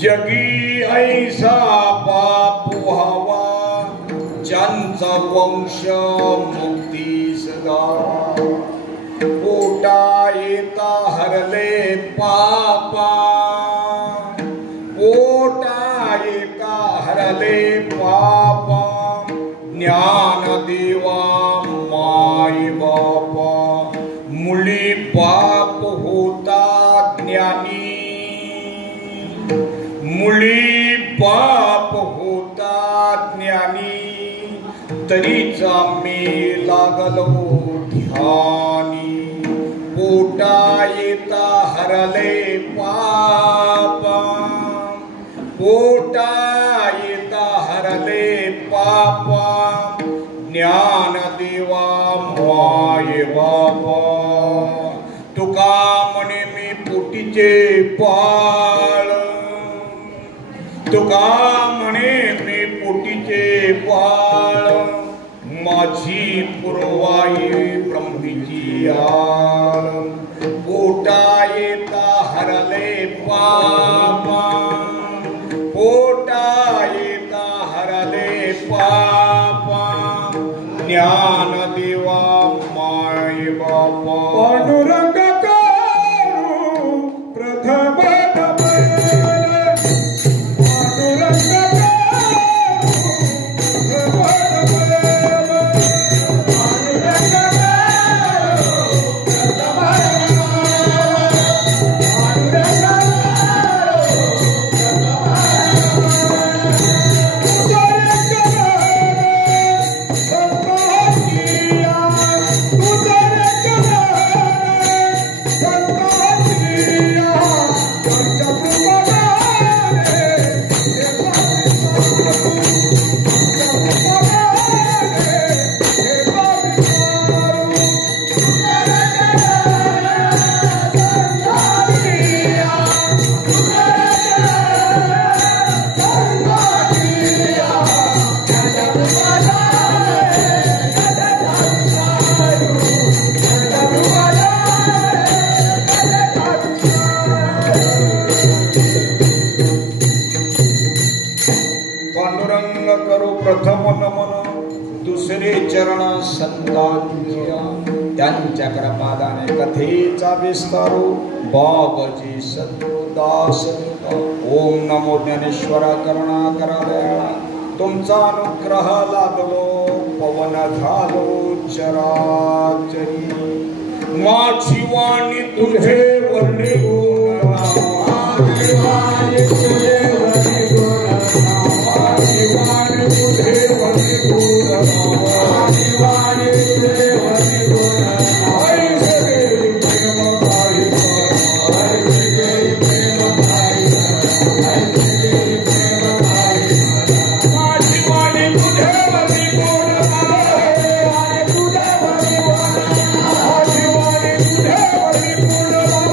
जगी ऐसा पाप व्हावा ज्यांचा वंश मुक्ती सदा पोटा येता हरले पापा पोटा येता हरले पापा ज्ञान देवा माई बापा मुली पाप होता ज्ञानी मुली पाप होता ज्ञानी तरीच आम्ही लागलो ध्यानी पोटा येता हरले पापा पोटा येता हरले पापा ज्ञान देवा माय बापा तुका म्हणे मी पोटीचे पाळ तुका म्हणे मी पोटीचे पाळ माझी पुरवाई ब्रह्मीची आळ पोटा येता हरले पापा पोटा येता हरले पापा ज्ञान देवा माय बापा पांडुरंग करू प्रथम चरण संतांच्या त्यांच्या कृपादाने कथेचा विस्तारो बाबाजी सद्गुरुदास ओम नमो ज्ञानेश्वरा करुणा दयाळा तुमचा अनुग्रह लागलो पवन झालो चराचरी माझी वाणी तुझे वर्णी गुण माझी वाणी तुझे वर्णी गुण माझी वाणी तुझे वर्णी गुण माझी वाणी तुझे वर्णी गुण ऐसे देवी प्रेम काही ऐसे देवी प्रेम काही ऐसे देवी प्रेम काही माझी वाणी तुझे वर्णी गुण माझी तुझे वर्णी गुण माझी वाणी तुझे वर्णी गुण तुझे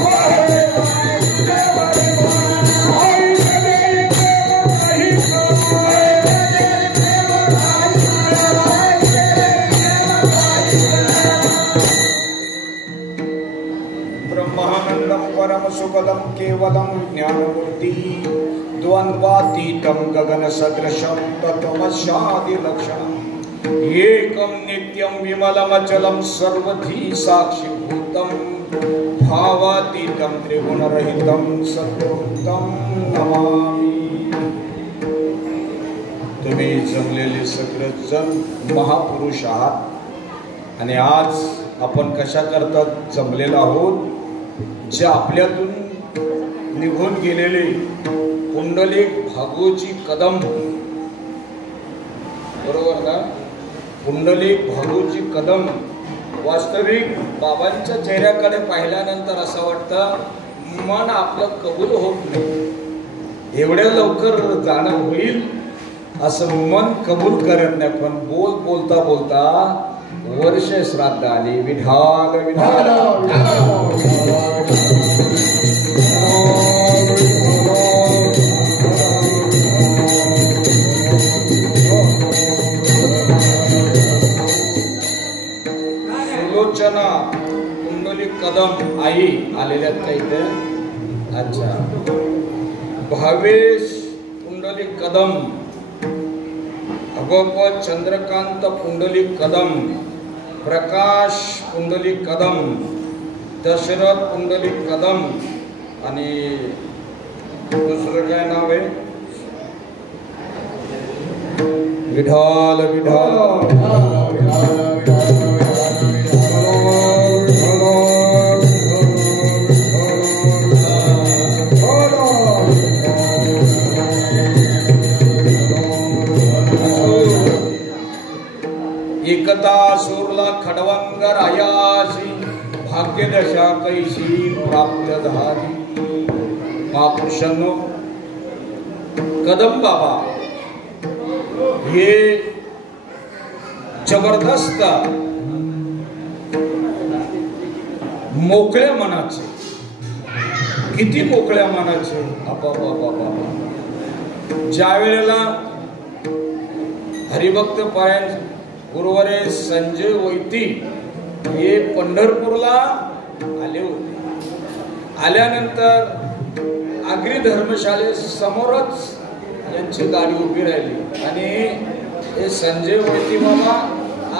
वर्णी गुण ऐसे देवी प्रेम काही ब्रह्मानंदं परम सुखदं केवलं ज्ञानमूर्ति द्वन्द्वातीतं गगनसदृशं तत्त्वमस्यादिलक्षणम् एकं नित्यं विमलमचलं सर्वधी साक्षीभूतं भावातीतं त्रिगुणरहितं सद्गुरुं नमामि। तुम्ही जमलेले सगळेजण महापुरुष आहात आणि आज आपण कशा करता जमलेलो आहोत? जे आपल्यातून निघून गेलेले पुंडलिक भागोजी कदम, बरोबर ना? पुंडलिक भागोजी कदम वास्तविक बाबांच्या चेहऱ्याकडे पाहिल्यानंतर असं वाटतं मन आपलं कबूल होत नाही, एवढ्या लवकर जाणं होईल असं मन कबूल करत नाही। पण बोलता बोलता वर्ष श्राद्ध आली। विठाल विठाल सुलोचना पुंडलिक कदम आई आलेल्या काही ते अच्छा भावेश पुंडलिक कदम, भगवत चंद्रकांत पुंडलिक कदम, प्रकाश पुंडलिक कदम, दशरथ पुंडलिक कदम आणि दुसरं काय नाव आहे? विठाल विठाल एकता सुरला खडवंगर आयासी भाग्यदशा कैशी प्राप्त झाली। महापुरुषांनो, कदम बाबा हे जबरदस्त मोकळ्या मनाचे, किती मोकळ्या मनाचे। ज्या वेळेला हरिभक्त पारायण गुरुवारे संजय वैती हे पंढरपूरला आले होते। आल्यानंतर आगरी धर्मशाले समोरच यांची गाडी उभी राहिली आणि हे संजय वैती बाबा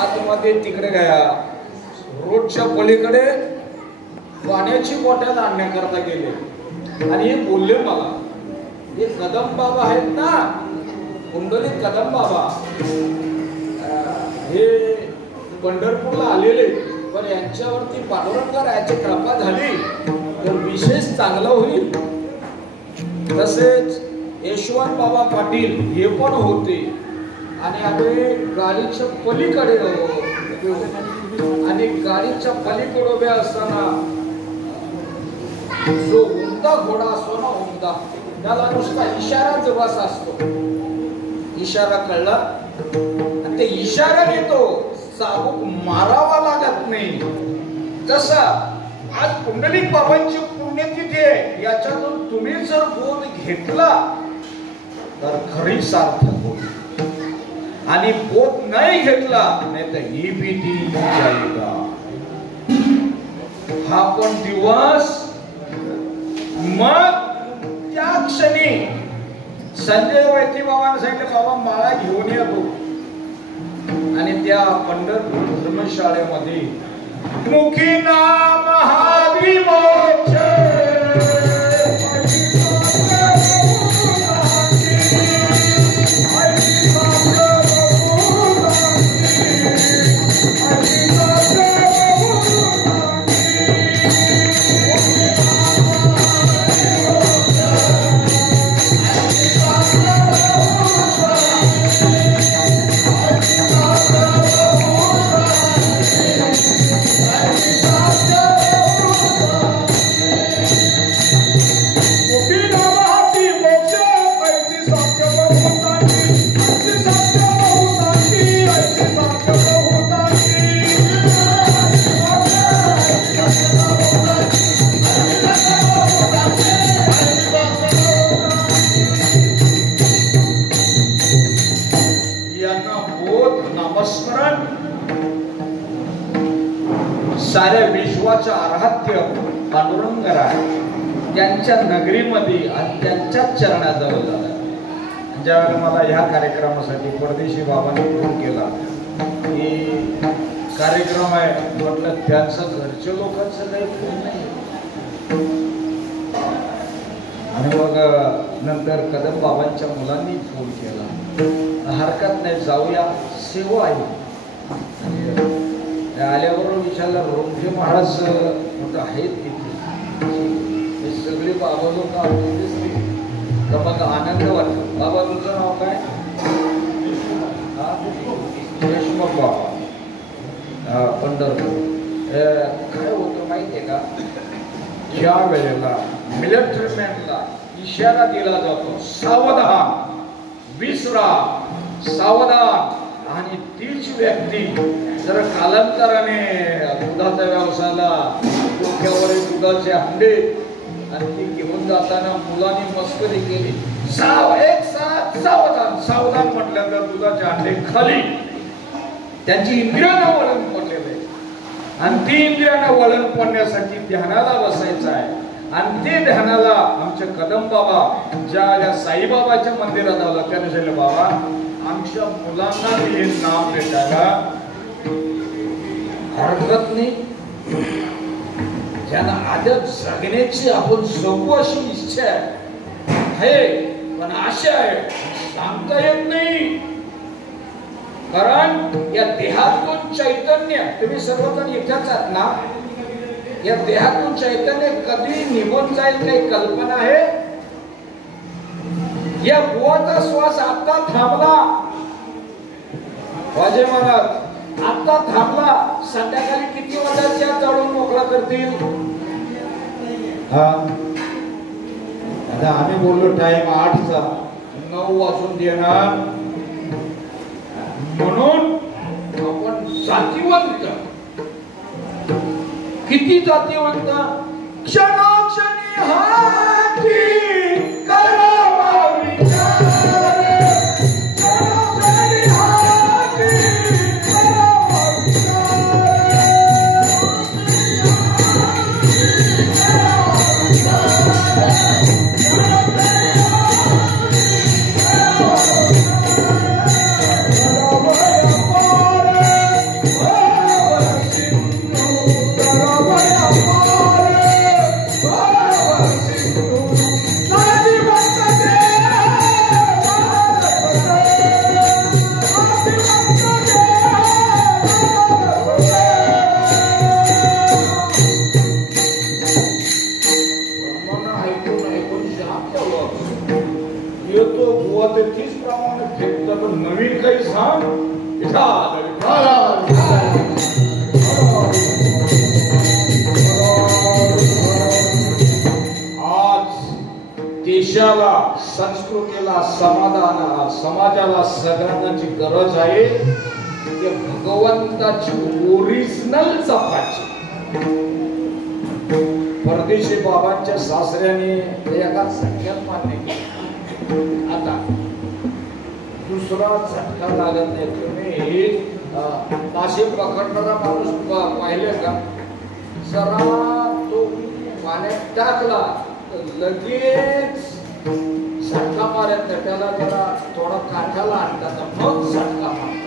आतमध्ये तिकडे गया, रोडच्या पलीकडे पाण्याची बॉटल आणण्याकरता गेले आणि हे बोलले मला, हे कदम बाबा आहेत ना, पुंडलिक कदम बाबा हे पंढरपूरला आलेले, पण यांच्यावरती पांडुरंगाची कृपा झाली तर विशेष चांगला होईल। तसेच यशवंत बाबा पाटील हे पण होते आणि आम्ही गाडीच्या पलीकडे आणि गाडीच्या पलीकडे उभे असताना जो उमदा घोडा असतो ना, उमदा, त्याला नुसता इशारा जवळ असतो, इशारा कळला आणि ते इशारा तो चाबूक मारावा लागत नाही। तसा आज पुंडलिक बाबांची पुण्यतिथी आहे, याच्यातून तुम्ही जर बोध घेतला तर खरी सार्थक होईल आणि बोध नाही घेतला नाही तर ही भीती जाईगा। हा पण दिवस मग त्या क्षणी संजय वैती बाबांनी सांगितलं, बाबा माळा घेऊन या तू, आणि त्या पंढरपूर धर्मशाळेमध्ये मुखी नाम हारी मोक्ष साऱ्या विश्वाच्या आराध्य पांडुरंगराय त्यांच्या नगरीमध्ये आणि त्यांच्याच चरणाजवळ झाला. ज्यावेळेला मला ह्या कार्यक्रमासाठी परदेशी बाबांनी फोन केला की कार्यक्रम आहे, म्हटलं त्यांचं घरच्या लोकांचं काही फोन नाही. आणि मग नंतर कदम बाबांच्या मुलांनी फोन केला, हरकत नाही जाऊया, सेवा आहे. आल्यावर विचारला रोमजे महाराज कुठं आहेत तिथे, हे सगळे बाबा लोक का मग आनंद वाटतो. बाबा तुझं नाव काय? देशमुख बाबा पंढरपूर. काय होतं माहिती आहे का, ज्या वेळेला मिलिटरी मॅनला इशारा दिला जातो सावधान, विसरा, सावधान, आणि तीच व्यक्ती जर कालांतराने दुधाच्या व्यवसायाला डोक्यावर दुधाचे हंडे आणि ती घेऊन जाताना मुलांनी मस्करी केली, सावधान सावधान म्हटल्यानंतर दुधाचे हंडे खाली, त्यांची इंद्रियानं वळण पडलेलं आहे. आणि ती इंद्रियानं वळण पडण्यासाठी ध्यानाला बसायचं आहे. आणि ते ध्यानाला आमचे कदम बाबा ज्या साईबाबाच्या मंदिरात आलं त्याने सांगितलं, बाबा आमच्या मुलांना हे नाम भेटायला हरकत नाही, ज्यांना आदत जगण्याची आपण जगू अशी इच्छा आहे, पण आशा आहे सांगता येत नाही. कारण या देहातून चैतन्य, तुम्ही सर्वजण इथेच आहात ना, या देहातून चैतन्य कधी निघून जाईल काही कल्पना आहे? या बुवाचा श्वास आता थांबला, वाजे महाराज आता थांबला, संध्याकाळी किती वाजता जाळून मोकळा करतील? आता आम्ही बोललो टाइम 8चा, 9 वाजून देणार. म्हणून आपण जातीवंत, किती जातीवंत, क्षणोक्षणी हाती करावा विचार, क्षणोक्षणी हाती करावा नवीन काही सांग. आज देशाला, संस्कृतीला, समाजाला सगळ्यांची गरज आहे की भगवंताची ओरिजिनल जपाची. परदेशी बाबांच्या सासऱ्याने एका संख्यात मान्य केली. आता दुसरा झटका लागत नाही. तुम्ही मासे पकडणारा माणूस पाहिले का? जरा तो पाण्यात टाकला लगेच झटका मारत नाही, त्याला जरा थोडा काठाला आणतात मग झटका मारतात.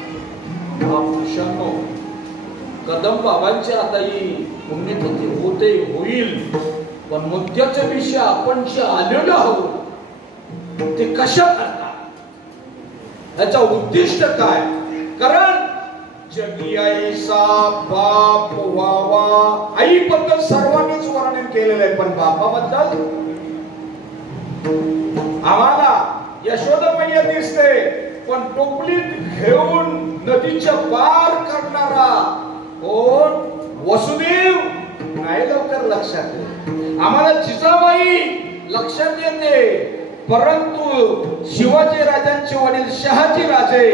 महापुरुषांनो, कदम बाबांची आता ही पुण्यतिथी होते होईल, पण मुद्द्याचा विषय आपण जे आलेलो आहोत ते कशा करता, त्याचा उद्दिष्ट काय? कारण जगी आईचा बाप व्हावा, आईबद्दल सर्वांनीच वर्णन केलेलं आहे, पण बापाबद्दल आम्हाला यशोदा मैया दिसते, पण टोपलीत घेऊन नदीच्या पार करणारा कोण? वसुदेव नाही लवकर लक्षात येत. आम्हाला जिजाबाई लक्षात येते, परंतु शिवाजी राजांचे वडील शहाजी राजे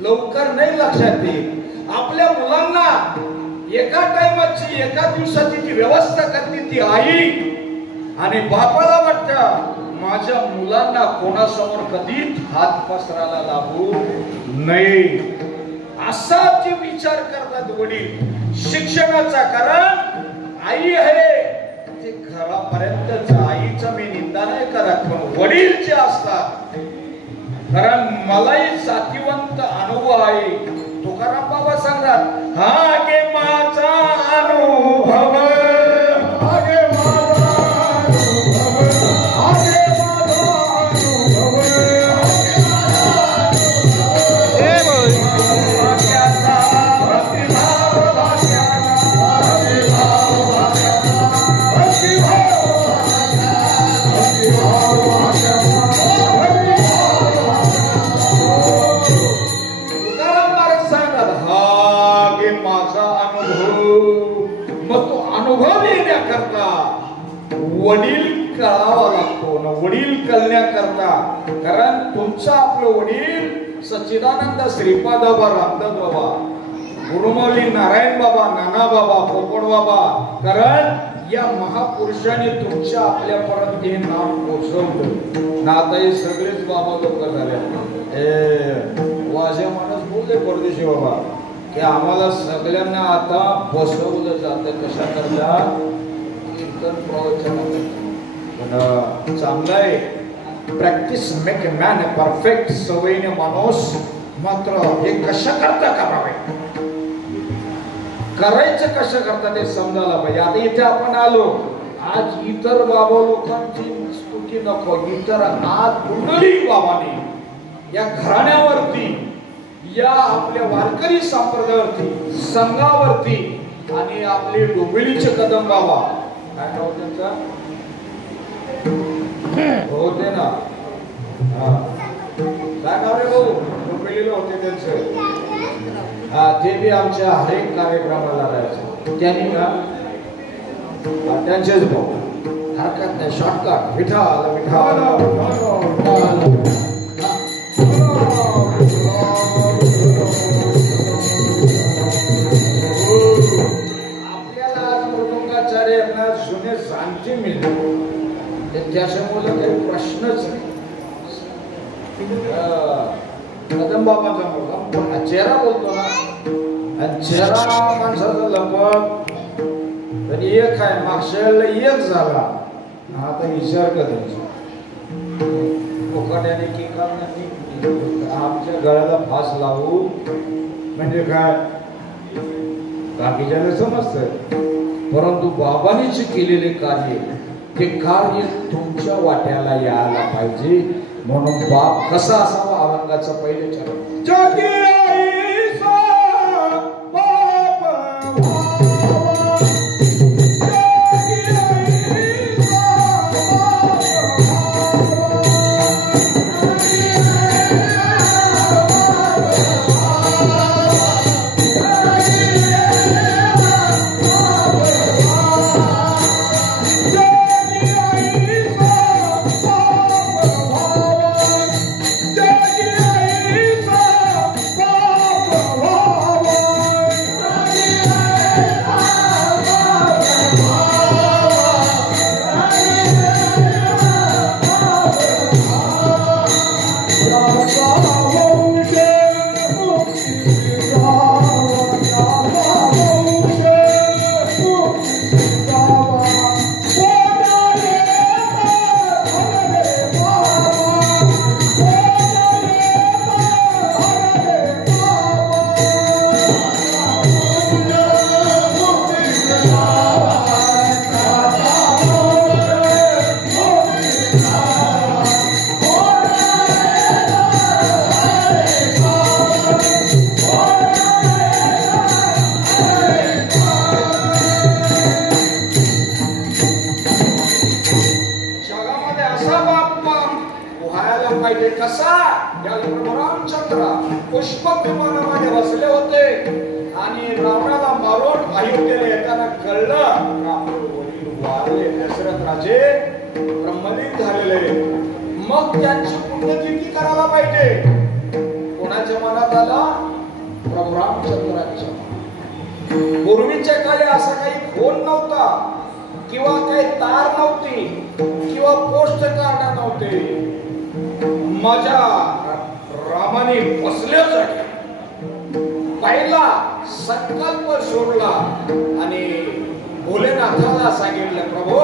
लवकर नाही लक्षात येत. आपल्या मुलांना एका टाइमाची एका दिवसाची जी व्यवस्था करते ती आई, आणि बापाला वाटतं माझ्या मुलांना कोणासमोर कधीच हात पसरायला लागू नये, असा जे विचार करतात वडील शिक्षणाचा. कारण आई आहे ते घरापर्यंतच, आईचा मी निंदा नाही करत, पण वडील जे असतात, कारण मलाही जातीवंत अनुभव आहे. तुकाराम बाबा सांगतात, हा गे माझा अनुभव, वडील कळावा लागतो ना, वडील कळण्याकरता. कारण तुमचा आपलं वडील सच्चिदानंद श्रीपाद बाबा, रामदास बाबा, गुरुमाऊली नारायण बाबा, नाना बाबा, पोपट बाबा, कारण या महापुरुषांनी तुमच्या आपल्यापर्यंत हे नाम पोचवलं ना. आता हे सगळेच बाबा लोक झाले. वाजे माणूस बोलले परदेशी बाबा की आम्हाला सगळ्यांना आता बसवलं जातं. कशा करता? पण चांगलं आहे. Practice make a man perfect. सवयीने माणूस. मात्र हे कशा करता करावे, करायचं कशा करता ते समजायला पाहिजे. आता इथे आपण आलो, आज इतर बाबा लोकांची स्तुती नको, इतर आज कुंडलिक बाबाने या घराण्यावरती, या आपल्या वारकरी संप्रदायावरती, संघावरती, आणि आपले डोंबिवलीचे कदम बाबा, काय नाव त्यांचा होते ना, काय नाव रे भाऊ, डोंबिवलीला होते त्यांचं. ते बी आमच्या हरेक कार्यक्रमाला राहायचे. त्यांनी का त्यांचेच भाऊ, हरकत नाही, शॉर्टकट, विठाल विठाल. आपल्याला आज मृदंगाचार्य जुने जाणते मिळते, त्याच्यामुळे काही प्रश्नच नाही. कदम बाबांचा मुलगा चेहरा बोलतो ना, आणि चेहरा माणसाचा लंबट तरी एक आहे, मागच्या एक झाला. आता विचार करायचा कोकड्याने की आमच्या गळ्याला फास लावू म्हणजे काय, बाकीच्याला समजतं. परंतु बाबांनी जे केलेले कार्य, ते कार्य तुमच्या वाट्याला यायला पाहिजे. म्हणून बाप कसा असावा, अभंगाचा पहिले चरण. जगी आईचा बाप रावणाला मारून अयोध्येला येताना कळलं आपले वडील वारले, दशरथ राजे ब्रह्मलीन झालेले. मग त्यांची पुण्यतिथी करायला पाहिजे. कोणाच्या मनात आला? प्रभू रामचंद्रांच्या. पूर्वीच्या काळी असा काही फोन नव्हता किंवा काही तार नव्हती किंवा पोस्ट कार्ड नव्हते. माझ्या रामाने बसल्या जागी पहिला संकल्प सोडला आणि भोलेनाथाला सांगितलं, प्रभू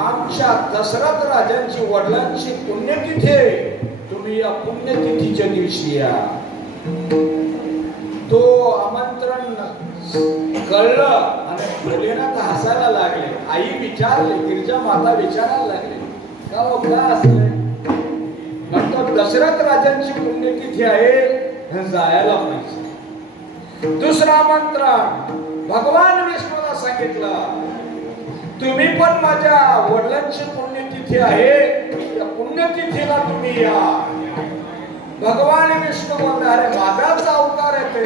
आमच्या दशरथ राजांची वडिलांची पुण्यतिथी आहे, तुम्ही या पुण्यतिथीच्या दिवशी या. तो आमंत्रण कळलं आणि भोलेनाथ हसायला लागले. आई विचारले, गिरजा माता विचारायला लागले, का हो काय असले? म्हणतो दशरथ राजांची पुण्यतिथी आहे, जायला पाहिजे. दुसरा आमंत्रण भगवान विष्णूला सांगितलं, तुम्ही पण माझ्या वडिलांची पुण्यतिथी आहे, त्या पुण्यतिथीला तुम्ही या. भगवान विष्णू बोलणारे माझाच अवतार येते,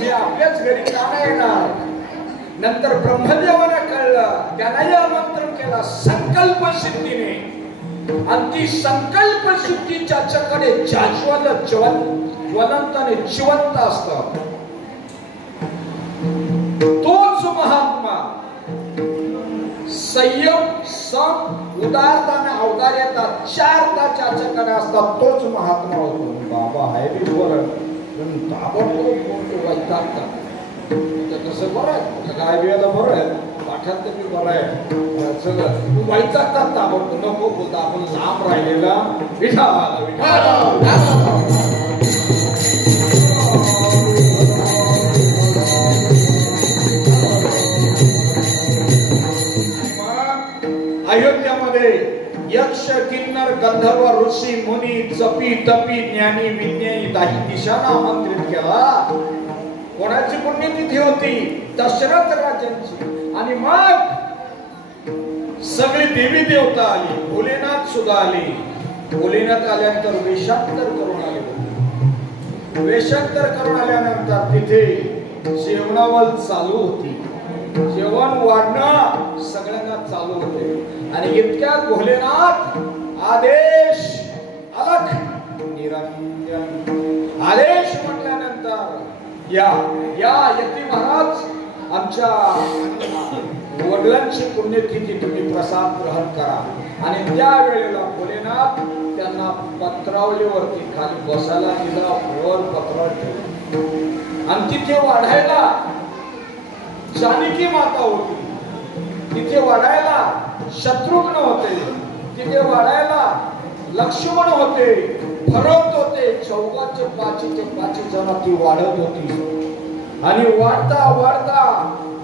मी आपल्याच घरी का नाही येणार. नंतर ब्रह्मदेवाला कळलं, त्यालाही आमंत्रण केलं संकल्प सिद्धीने. आणि ती संकल्प सिद्धी ज्याच्याकडे ज्वलंत आणि जिवंत असतं तोच महात्मा. संयम, सम, उदारता आणि औदार्यता चारता ज्याच्याकडे असतात तोच महात्मा होतो. बाबा आहे बी बरं, पण ताबडतोब बोलतो वैतागता. कसं बरं आहे, काय बियाला बरं आहे, पाठात तर बी बरं आहे, सगळं वैतागतात ताबडतोब. नको बोलता, आपण लांब राहिलेला विठाला विठा. अयोध्यामध्ये यक्ष, किन्नर, गंधर्व, ऋषी, मुनी, जपी, तपी, ज्ञानी, विज्ञानी दाही दिशांना आमंत्रित केला. कोणाची पुण्यतिथी होती? दशरथ राजांची. आणि मग सगळी देवी देवता आली, भोलेनाथ सुद्धा आली. भोलेनाथ आल्यानंतर वेषांतर करून आले. वेषांतर करून आल्यानंतर तिथे जेवणावळ चालू होती. जेवण वाढणं सगळ्यांना चालू होते. आणि इतक्यात भोलेनाथ आदेश, अलख निरंजन आदेश म्हटल्यानंतर या या यती महाराज, आमच्या वडिलांची पुण्यतिथी तुम्ही प्रसाद ग्रहण करा. आणि त्या वेळेला भोलेनाथ त्यांना पत्रावलीवरती खाली बसायला दिला, वर पत्रावळ ठेवलं. आणि तिथे वाढायला जानकी माता होती, तिथे वाढायला शत्रुघ्न होते, तिथे वाढायला लक्ष्मण होते, भरत होते. चौघाचे पाचीचे जण ती वाढत होती. आणि वाढता वाढता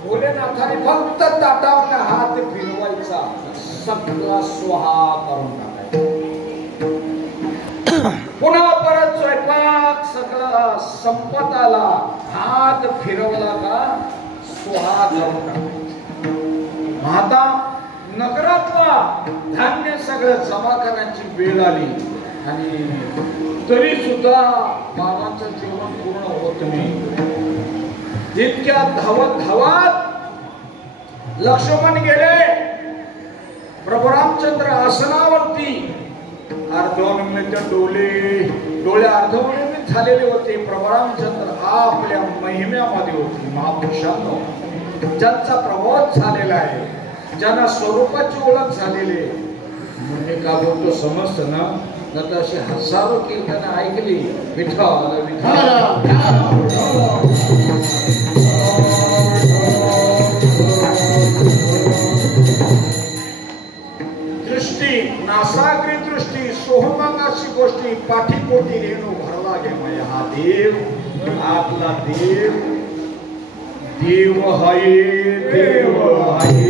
भोलेनाथाने फक्त ताटावर हात फिरवायचा, सगळा स्वाहा करून टाकायचा. पुन्हा परत स्वयंपाक सगळा संपत आला, हात फिरवला का स्वाहा करून टाकायचा. आता नगरातला धान्य सगळं जमा करण्याची वेळ आली आणि तरी सुद्धा बाबांचं जेवण पूर्ण होत नाही. इतक्या धावत धावत लक्ष्मण गेले. प्रभू रामचंद्र आसनावरती अर्धवट डोळे अर्धवट झालेले होते. प्रभू रामचंद्र आपल्या महिम्यामध्ये होते. महापुरुषांनो, ज्यांचा प्रभाव झालेला आहे, ज्यांना स्वरूपाची ओळख झालेली आहे, म्हणजे का बोलतो समजतं ना. नंतर असे हजारो कीर्तन ऐकली, विठ्ठल विठ्ठल. दृष्टी नासाग्री दृष्टी सोहमांगाची गोष्टी पाठीपोटी रेणू भरला गे माय. हा देव आपला देव, देव हाय, देव हाय.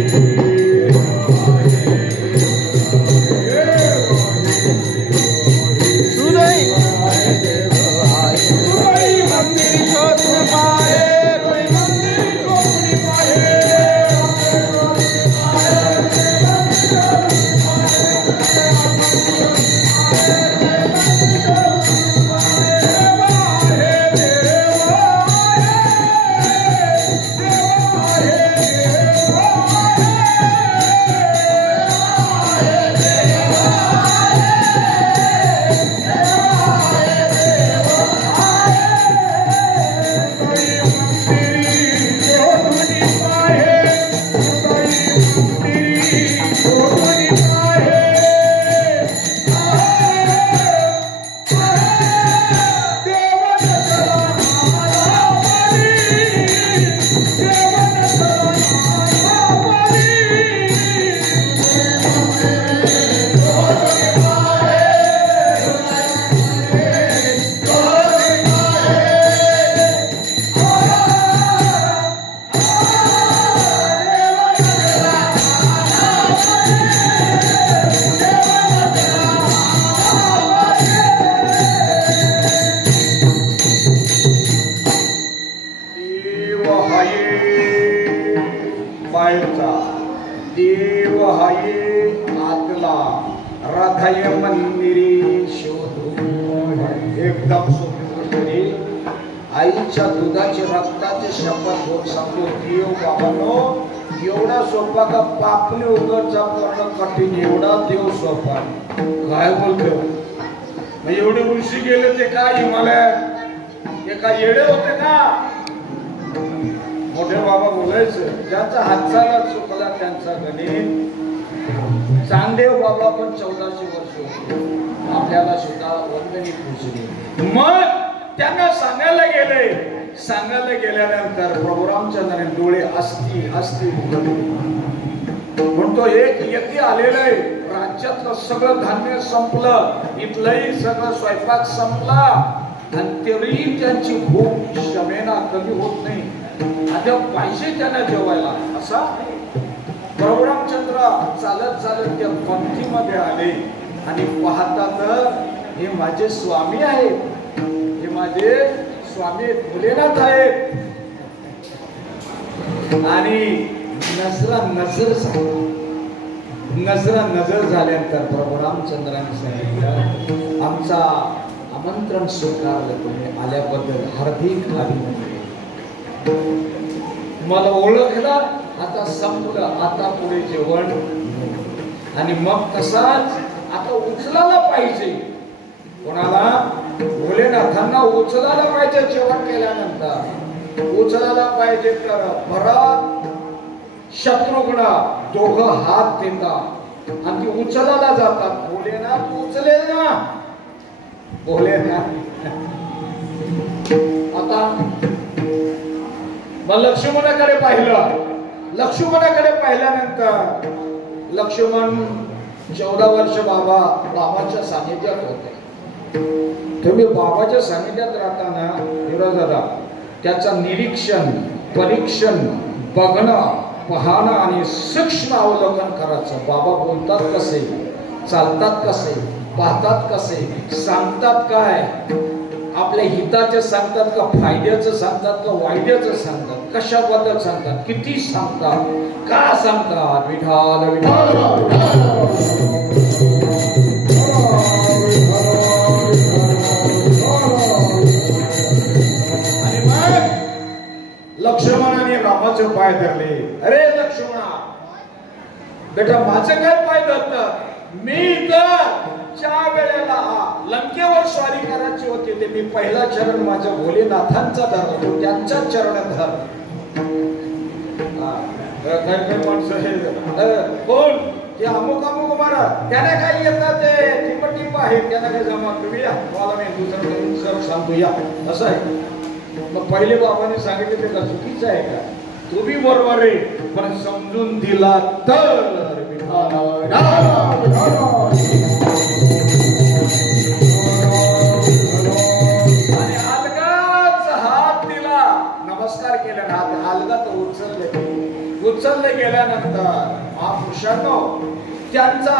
देव हाये बाहेरचा, देव हाये आतला, हृदय मंदिरी शोधून. एकदम सोपी गोष्ट रे. आईच्या दुधाचे रक्ताचे शपथ होत सांगतो देव बाबांनो, एवढा सोपा का पापणे उघडचा करणं कठीण, एवढा देव सोपा. काय बोलतो म्हणजे एवढे ऋषी गेले ते काय हिमालयात, ते काय येडे होते का? मोठे बाबा बोलायचं ज्यांचा हातचाला चुकला त्यांचा गणित. चांगदेव बाबा पण 1400 वर्ष होते, आपल्याला सुद्धा वंदनी पोचले. मग त्यांना सांगायला गेल्यानंतर प्रभू रामचंद्राने डोळे असती म्हणतो एक यती आलेलं आहे, राज्यातलं सगळं धान्य संपलं, इथलंही सगळं स्वयंपाक संपला आणि तरी त्यांची भूक शमेना, कमी होत नाही. आता पाहिजे त्यांना जेवायला. असा प्रभू रामचंद्र चालत त्या पंक्तीमध्ये आले आणि पाहता तर हे माझे स्वामी आहेत, हे माझे स्वामी भोलेनाथ आहेत. आणि नजर झाल्यानंतर प्रभू रामचंद्रांनी सांगितलं आमचा आमंत्रण स्वीकारलं, तुम्ही आल्याबद्दल हार्दिक अभिनंदन. मला ओळखलं, आता संपलं, आता पुढे जेवण. आणि मग तसाच आता उचलायला पाहिजे, कोणाला? भोलेनाथांना उचलायला पाहिजे. जेवण केल्यानंतर उचलायला पाहिजे तर भरत शत्रुघ्न दोघं हात देतात आणि ती उचलायला जातात. भोलेनाथ उचलेल ना, भोलेनाथ. आता मग लक्ष्मणाकडे पाहिल्यानंतर लक्ष्मण 14 वर्ष बाबाच्या सानिध्यात होते. तुम्ही बाबाच्या सानिध्यात राहताना दादा त्याचा निरीक्षण, परीक्षण, बघणं, पाहणं आणि सूक्ष्म अवलोकन करायचं. बाबा बोलतात कसे, चालतात कसे, पाहतात कसे, सांगतात काय, आपल्या हिताचे सांगतात का, फायद्याचं सांगतात का, वाईद्याचं सांगतात, कशाबद्दल सांगतात, किती सांगतात, का सांगतात. विठाल विठाल आणि मग लक्ष्मणाने रामाचे पाय धरले. अरे लक्ष्मणा बेटा, माझे काय पाय धरतात? मी तर ज्या वेळेला लंकेवर स्वारी करायची होती ते मी पहिला चरण माझ्या भोलेनाथांचा धरतो, त्यांचा चरण धर. काय माणसं कोण ते अमुक महाराज, त्याने काय येतात ते टिप आहे, त्यांना काय जमा तुम्ही या, मला मी दुसरं सांगतो या, असं आहे. मग पहिले बाबांनी सांगितले ते का चुकीचं आहे का? तुम्ही बरोबर आहे, पण समजून दिला तर. आणि अलगाच हात दिला, नमस्कार केला, हात अलगात उचलले गेल्यानंतर महापुरुषांनो त्यांचा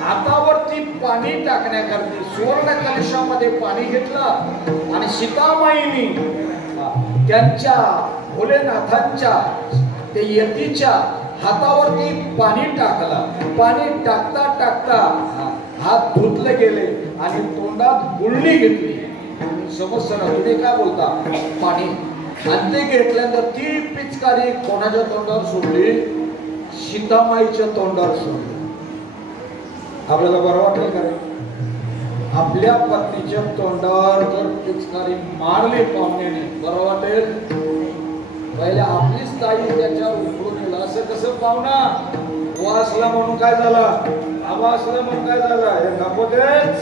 हातावरती पाणी टाकण्याकरता सुवर्ण कलशामध्ये पाणी घेतलं आणि सीतामाईनी त्यांच्या भोलेनाथांच्या ते यतीच्या हातावरती पाणी टाकलं. पाणी टाकता हात धुतले गेले आणि तोंडात गुळणी घेतली. समजतं ना तुम्ही काय बोलता? पाणी आणि ते घेतल्यानंतर ती पिचकारी कोणाच्या तोंडावर सोडली? सीतामाईच्या तोंडावर सोडली. आपल्याला बरं वाटेल का रे? आपल्या पत्नीच्या तोंडावर जर पिचकारी मारली पाहुण्याने बरं वाटेल? पहिले आपलीच ताई त्याच्यावर उघडून येईल. असं कसं पाहुणा वासला म्हणून काय झाला, आबा असला म्हणून काय झाला, हे नको तेच.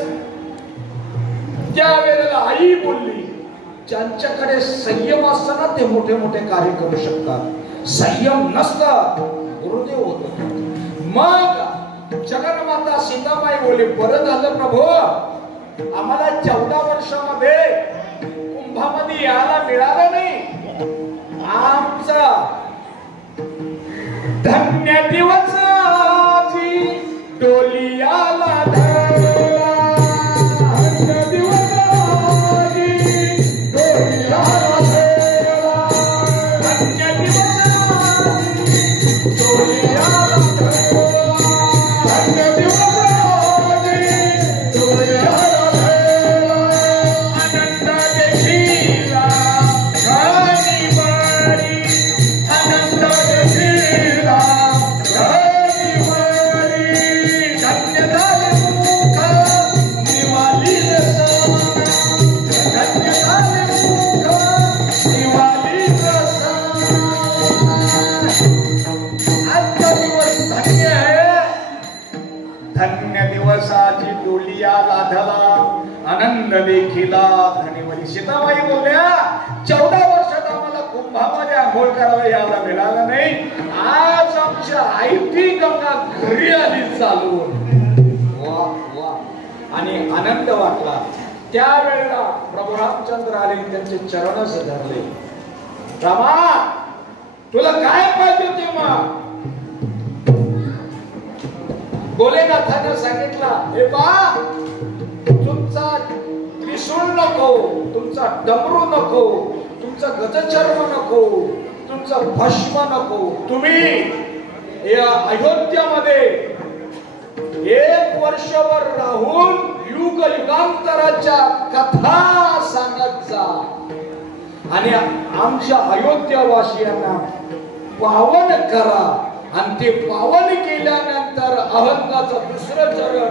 त्या वेळेला आई बोलली, ज्यांच्याकडे संयम असताना ते मोठे मोठे कार्य करू शकतात, संयम नसतात गुरुदेव होत. मग जगन्माता सीतामाई बोलली, बरं झालं प्रभू, आम्हाला 14 वर्षामध्ये कुंभामध्ये यायला मिळालं नाही. आमचा धन्य दिवस डोलियाला देखिला धनीवली. सीताबाई बोलल्या 14 वर्षात आम्हाला कुंभामध्ये आंघोळ करायला यायला मिळालं नाही. आज आमच्या आईती गंगा घरी आली चालून. वा वा. आणि आनंद वाटला. त्यावेळेला प्रभू रामचंद्र आले, त्यांचे चरणच धरले. रामा तुला काय पाहिजे तेव्हा? भोलेनाथानं सांगितलं, हे बा तुमचा त्रिशूळ नको, तुमचा डमरू नको, तुमचा गजचर्म नको, तुमचा भस्म नको. तुम्ही या अयोध्यामध्ये 1 वर्षभर राहून युग युगांतराच्या कथा सांगत जा आणि आमच्या अयोध्यावासियांना पावन करा. आणि ते पावन केल्यानंतर अहंकाचं दुसरं चरण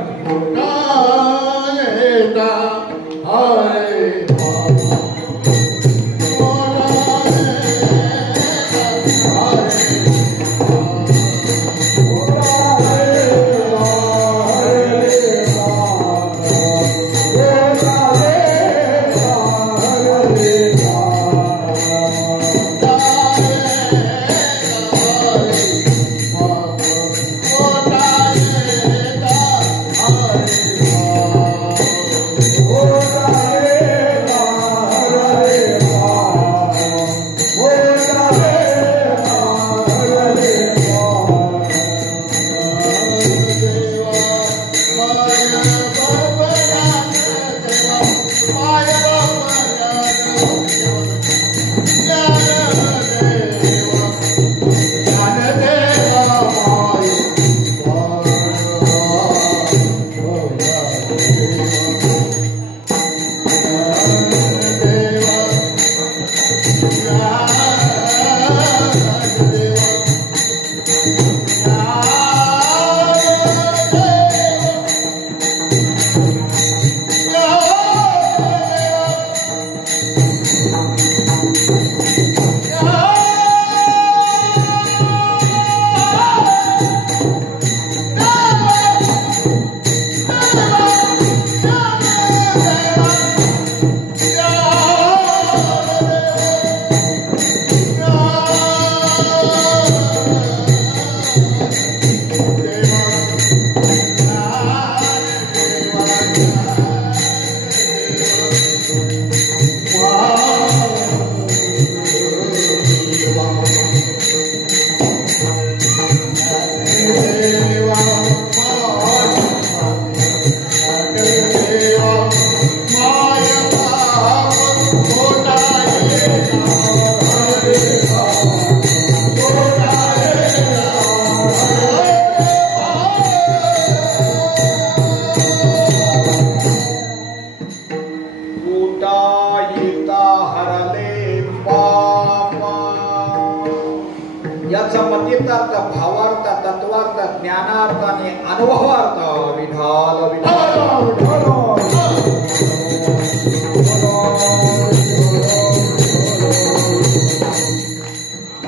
भावार्थ, तत्वार्थ, ज्ञानार्थ आणि अनुभवार्थ. विठाल विठाल विठाल.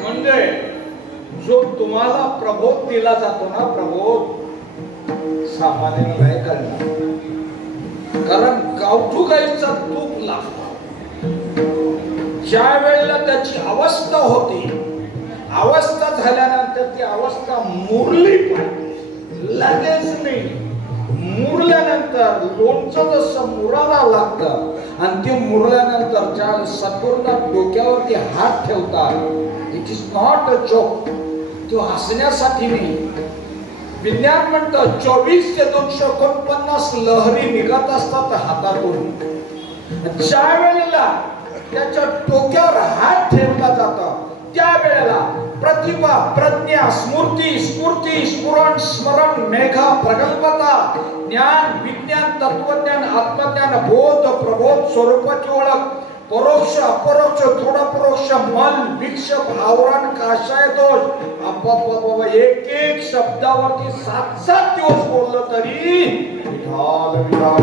म्हणजे जो तुम्हाला प्रबोध दिला जातो ना, प्रबोध सामान्य नाही करणार. कारण गावठू गाईचा तूप लागतो. ज्या वेळेला त्याची अवस्था होती, अवस्था झाल्यानंतर ती अवस्था मुरली पाहिजे, लगेच नाही. मुरल्यानंतर लोणचं जसं मुराला लागतं आणि ते मुरल्यानंतर ज्या सद्गुरूंना डोक्यावरती हात ठेवतात, it is not a joke. तो हसण्यासाठी नाही. विज्ञान म्हणतं 24 ते 249 लहरी निघत असतात हातातून. ज्या वेळेला त्याच्या डोक्यावर हात ठेवला जातो त्यावेळेला प्रतिभा, प्रज्ञा, स्मृती, स्फूर्ती, स्फुरण, स्मरण, मेघा, प्रगल्भता, ज्ञान, विज्ञान, तत्वज्ञान, आत्मज्ञान, बोध, प्रबोध, स्वरूपाची ओळख, परोक्ष, अपरोक्ष, दृढपरोक्ष, मन, विक्षेप, आवरण, काषाय दोष. बाबा एक एक शब्दावरती 7-7 दिवस बोललं तरी विठाल विठाल.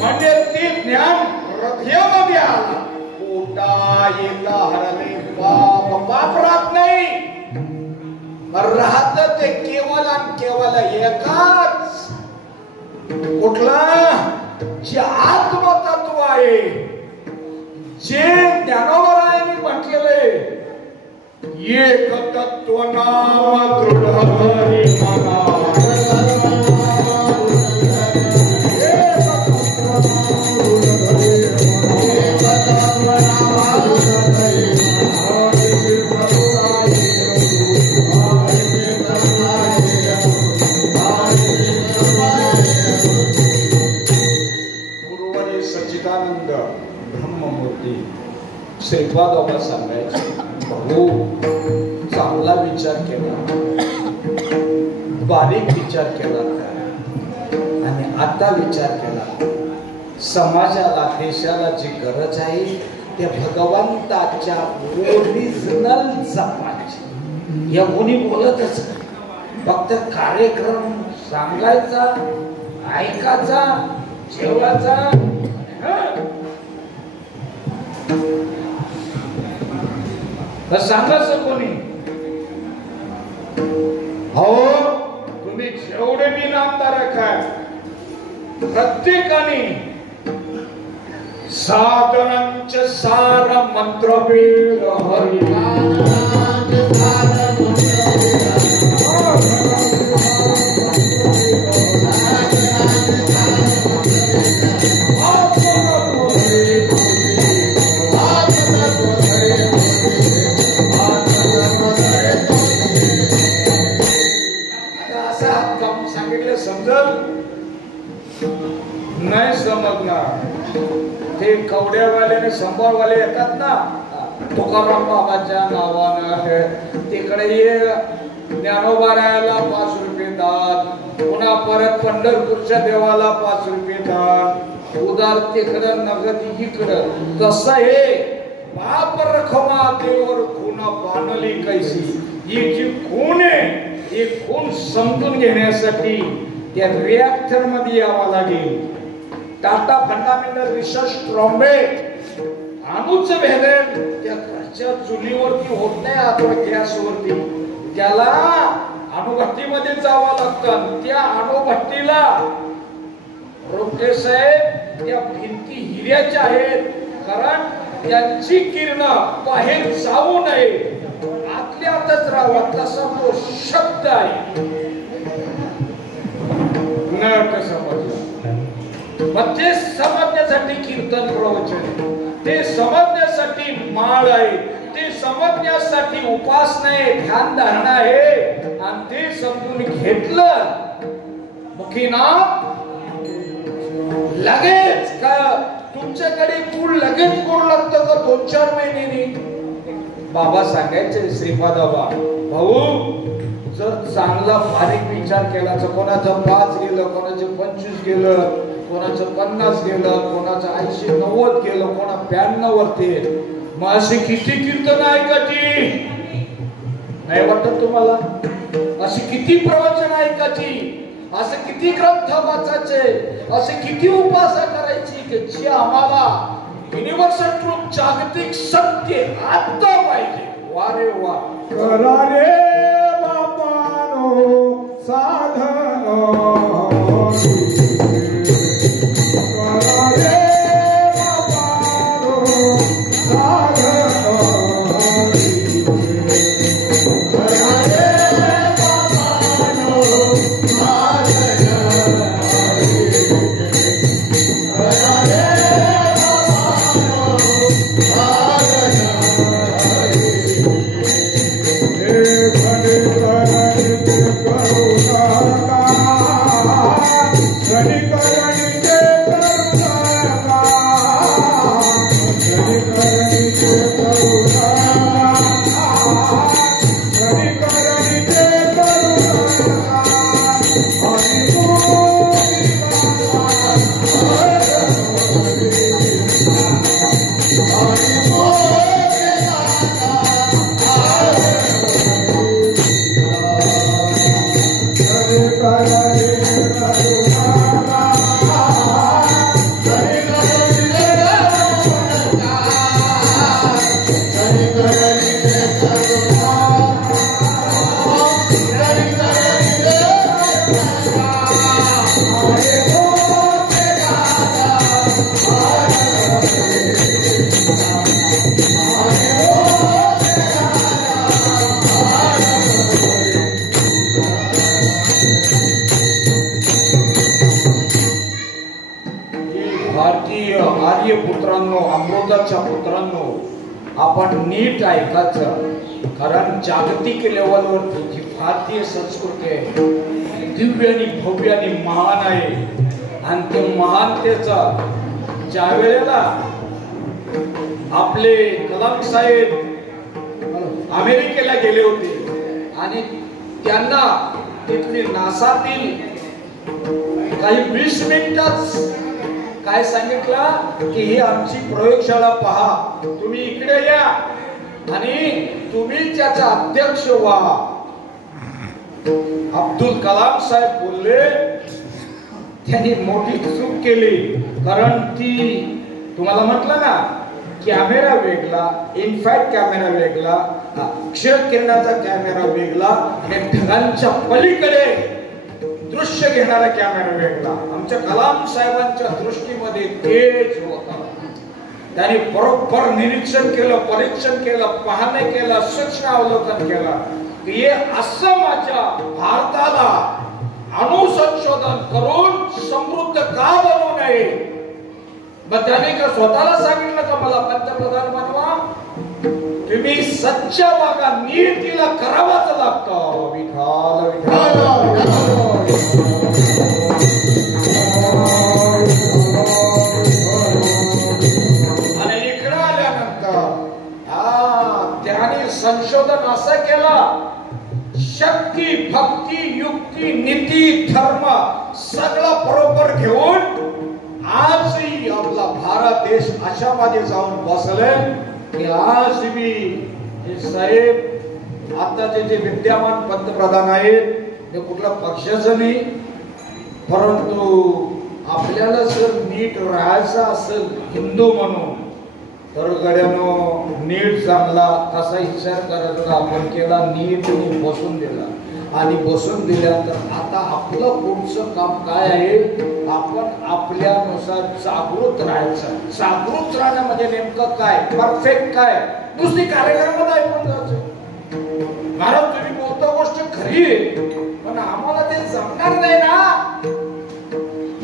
म्हणजे ते ज्ञान हृदयामध्ये आलं. पोटा येता हरले पाप, पाप राहत नाही. फक्त एकाच, कुठला? जे आत्मतत्व आहे, जे ज्ञानोबरायांनी म्हटलेले एक तत्व नाम दृढ हरी मना, गुरुवारी सच्चिदानंद ब्रह्ममूर्ती श्रीपाद बाबा सांगायचे, भाऊ चांगला विचार केला, बारीक विचार केला आणि आता विचार केला, समाजाला देशाला जी गरज आहे त्या भगवंताच्या ओरिजिनल जपाची. या कोणी बोलतच फक्त कार्यक्रम सांगायचा, ऐकायचा, जेवायचा, सांगायचं कोणी? हो, तुम्ही जेवढे बी नामधारक आहे प्रत्येकाने साधनांच सार मंत्रपीठ सांगितलं समजल नाही समजणार. ते कवड्यावाल्याने संभाळवाले येतात ना, तुकाराम बाबाच्या नावानं तिकडे ये, ज्ञानोबारायाला 5 रुपये दान, पुन्हा परत पंढरपूरच्या देवाला 5 रुपये दान, उदार तिकडं नगद इकडं. तसं हे बाप रखमा देवर खुना बांधली कैसी, ही जी खून आहे ही खून समजून घेण्यासाठी त्या रिॲक्टर मध्ये यावं लागेल. टाटा फंडामेंटल रिसर्च ट्रॉम्बे अणूच भेदेल त्या घरच्या चुलीवरती होत नाही, आता गॅसवरती. त्याला अणुभट्टीमध्ये जावं लागतं. त्या अणुभट्टीला रोपटे साहेब त्या भिंती हिऱ्याच्या आहेत, कारण त्यांची किरण बाहेर जाऊ नये, आतल्या आतच राहावं, तसा तो शब्द आहे. न समजलं मग ते समजण्यासाठी कीर्तन प्रवचन, ते समजण्यासाठी माळ आहे, ते समजण्यासाठी उपासना आहे, ध्यान धारणा आहे. आणि ते समजून घेतलं मुखी ना लगेच का तुमच्याकडे पूल लगेच कोण लागतं का 2-4 महिन्यांनी? बाबा सांगायचे श्रीपाद बाबा, भाऊ जर चांगला बारीक विचार केला तर कोणाचं 5 गेलं, कोणाचं 25 गेलं, कोणाचं 50 गेलं, कोणाचं 80-90 गेलं, कोणा 92 वरती. मग असे किती कीर्तन ऐकायची नाही वाटत तुम्हाला? अशी किती प्रवचन ऐकायची, असे किती ग्रंथ वाचायचे, असे किती उपासना करायची की जी आम्हाला युनिव्हर्सल ट्रूथ, जागतिक सत्य आता पाहिजे. वा रे वा, करा रे बापानो साधन, करा रे बापानो साधन, करा रे बापानो साधन, करा रे करुणा पुत्रांनो, अमृताच्या पुत्रांनो, आपण नीट ऐकायचं. कारण जागतिक लेवलवरती जी भारतीय संस्कृती आहे दिव्य आणि भव्य आणि महान आहे. आणि ते महानतेचा ज्या वेळेला आपले कलाम साहेब अमेरिकेला गेले होते आणि त्यांना तिथली नासातील काही 20 मिनिटात काय सांगितलं की ही आमची प्रयोगशाळा पहा, तुम्ही इकडे या आणि तुम्ही त्याचा अध्यक्ष व्हा. अब्दुल कलाम साहेब बोलले त्यांनी मोठी चूक केली. कारण ती तुम्हाला म्हटलं ना कॅमेरा वेगळा, इनफॅक्ट कॅमेरा वेगळा, क्ष किरणाचा कॅमेरा वेगळा आणि ढगांच्या पलीकडे दृश्य घेणारा कॅमेरा वेगळा. आमच्या कलाम साहेबांच्या दृष्टीमध्ये तेज होता. त्यांनी बरोबर निरीक्षण केलं, परीक्षण केलं, पाहणे केलं, सूक्ष्म अवलोकन केलं की हे असं माझ्या भारताला अणुसंशोधन करून समृद्ध का बनवू नये. मग त्याने का स्वतःला सांगितलं का मला पंतप्रधान बनवा. तुम्ही सच्च वागा, नीतीला करावाच लागतं. विठाल आणि इकडे आल्यानंतर त्याने संशोधन असं केलं, शक्ती, भक्ती, युक्ती, नीती, धर्म सगळं बरोबर घेऊन आजही आपला भारत देश अशामध्ये जाऊन बसले की आज मी हे साहेब आताचे जे विद्यमान पंतप्रधान आहेत ते कुठल्या पक्षाचं नाही, परंतु आपल्याला जर नीट राहायचं असेल हिंदू म्हणून तर गड्यानो नीट चांगला कसा विचार करायचा आपण केला, नीट बसून दिला. आणि बसून दिल्यानंतर आता आपलं पुढचं काम काय आहे, आपण आपल्यानुसार जागृत राहायचं. जागृत राहणं म्हणजे नेमकं काय, परफेक्ट काय, दुसरी कार्यक्रमात ऐकून जायचं. महाराज तुम्ही बोलता गोष्ट खरी आहे पण आम्हाला ते जमणार नाही ना.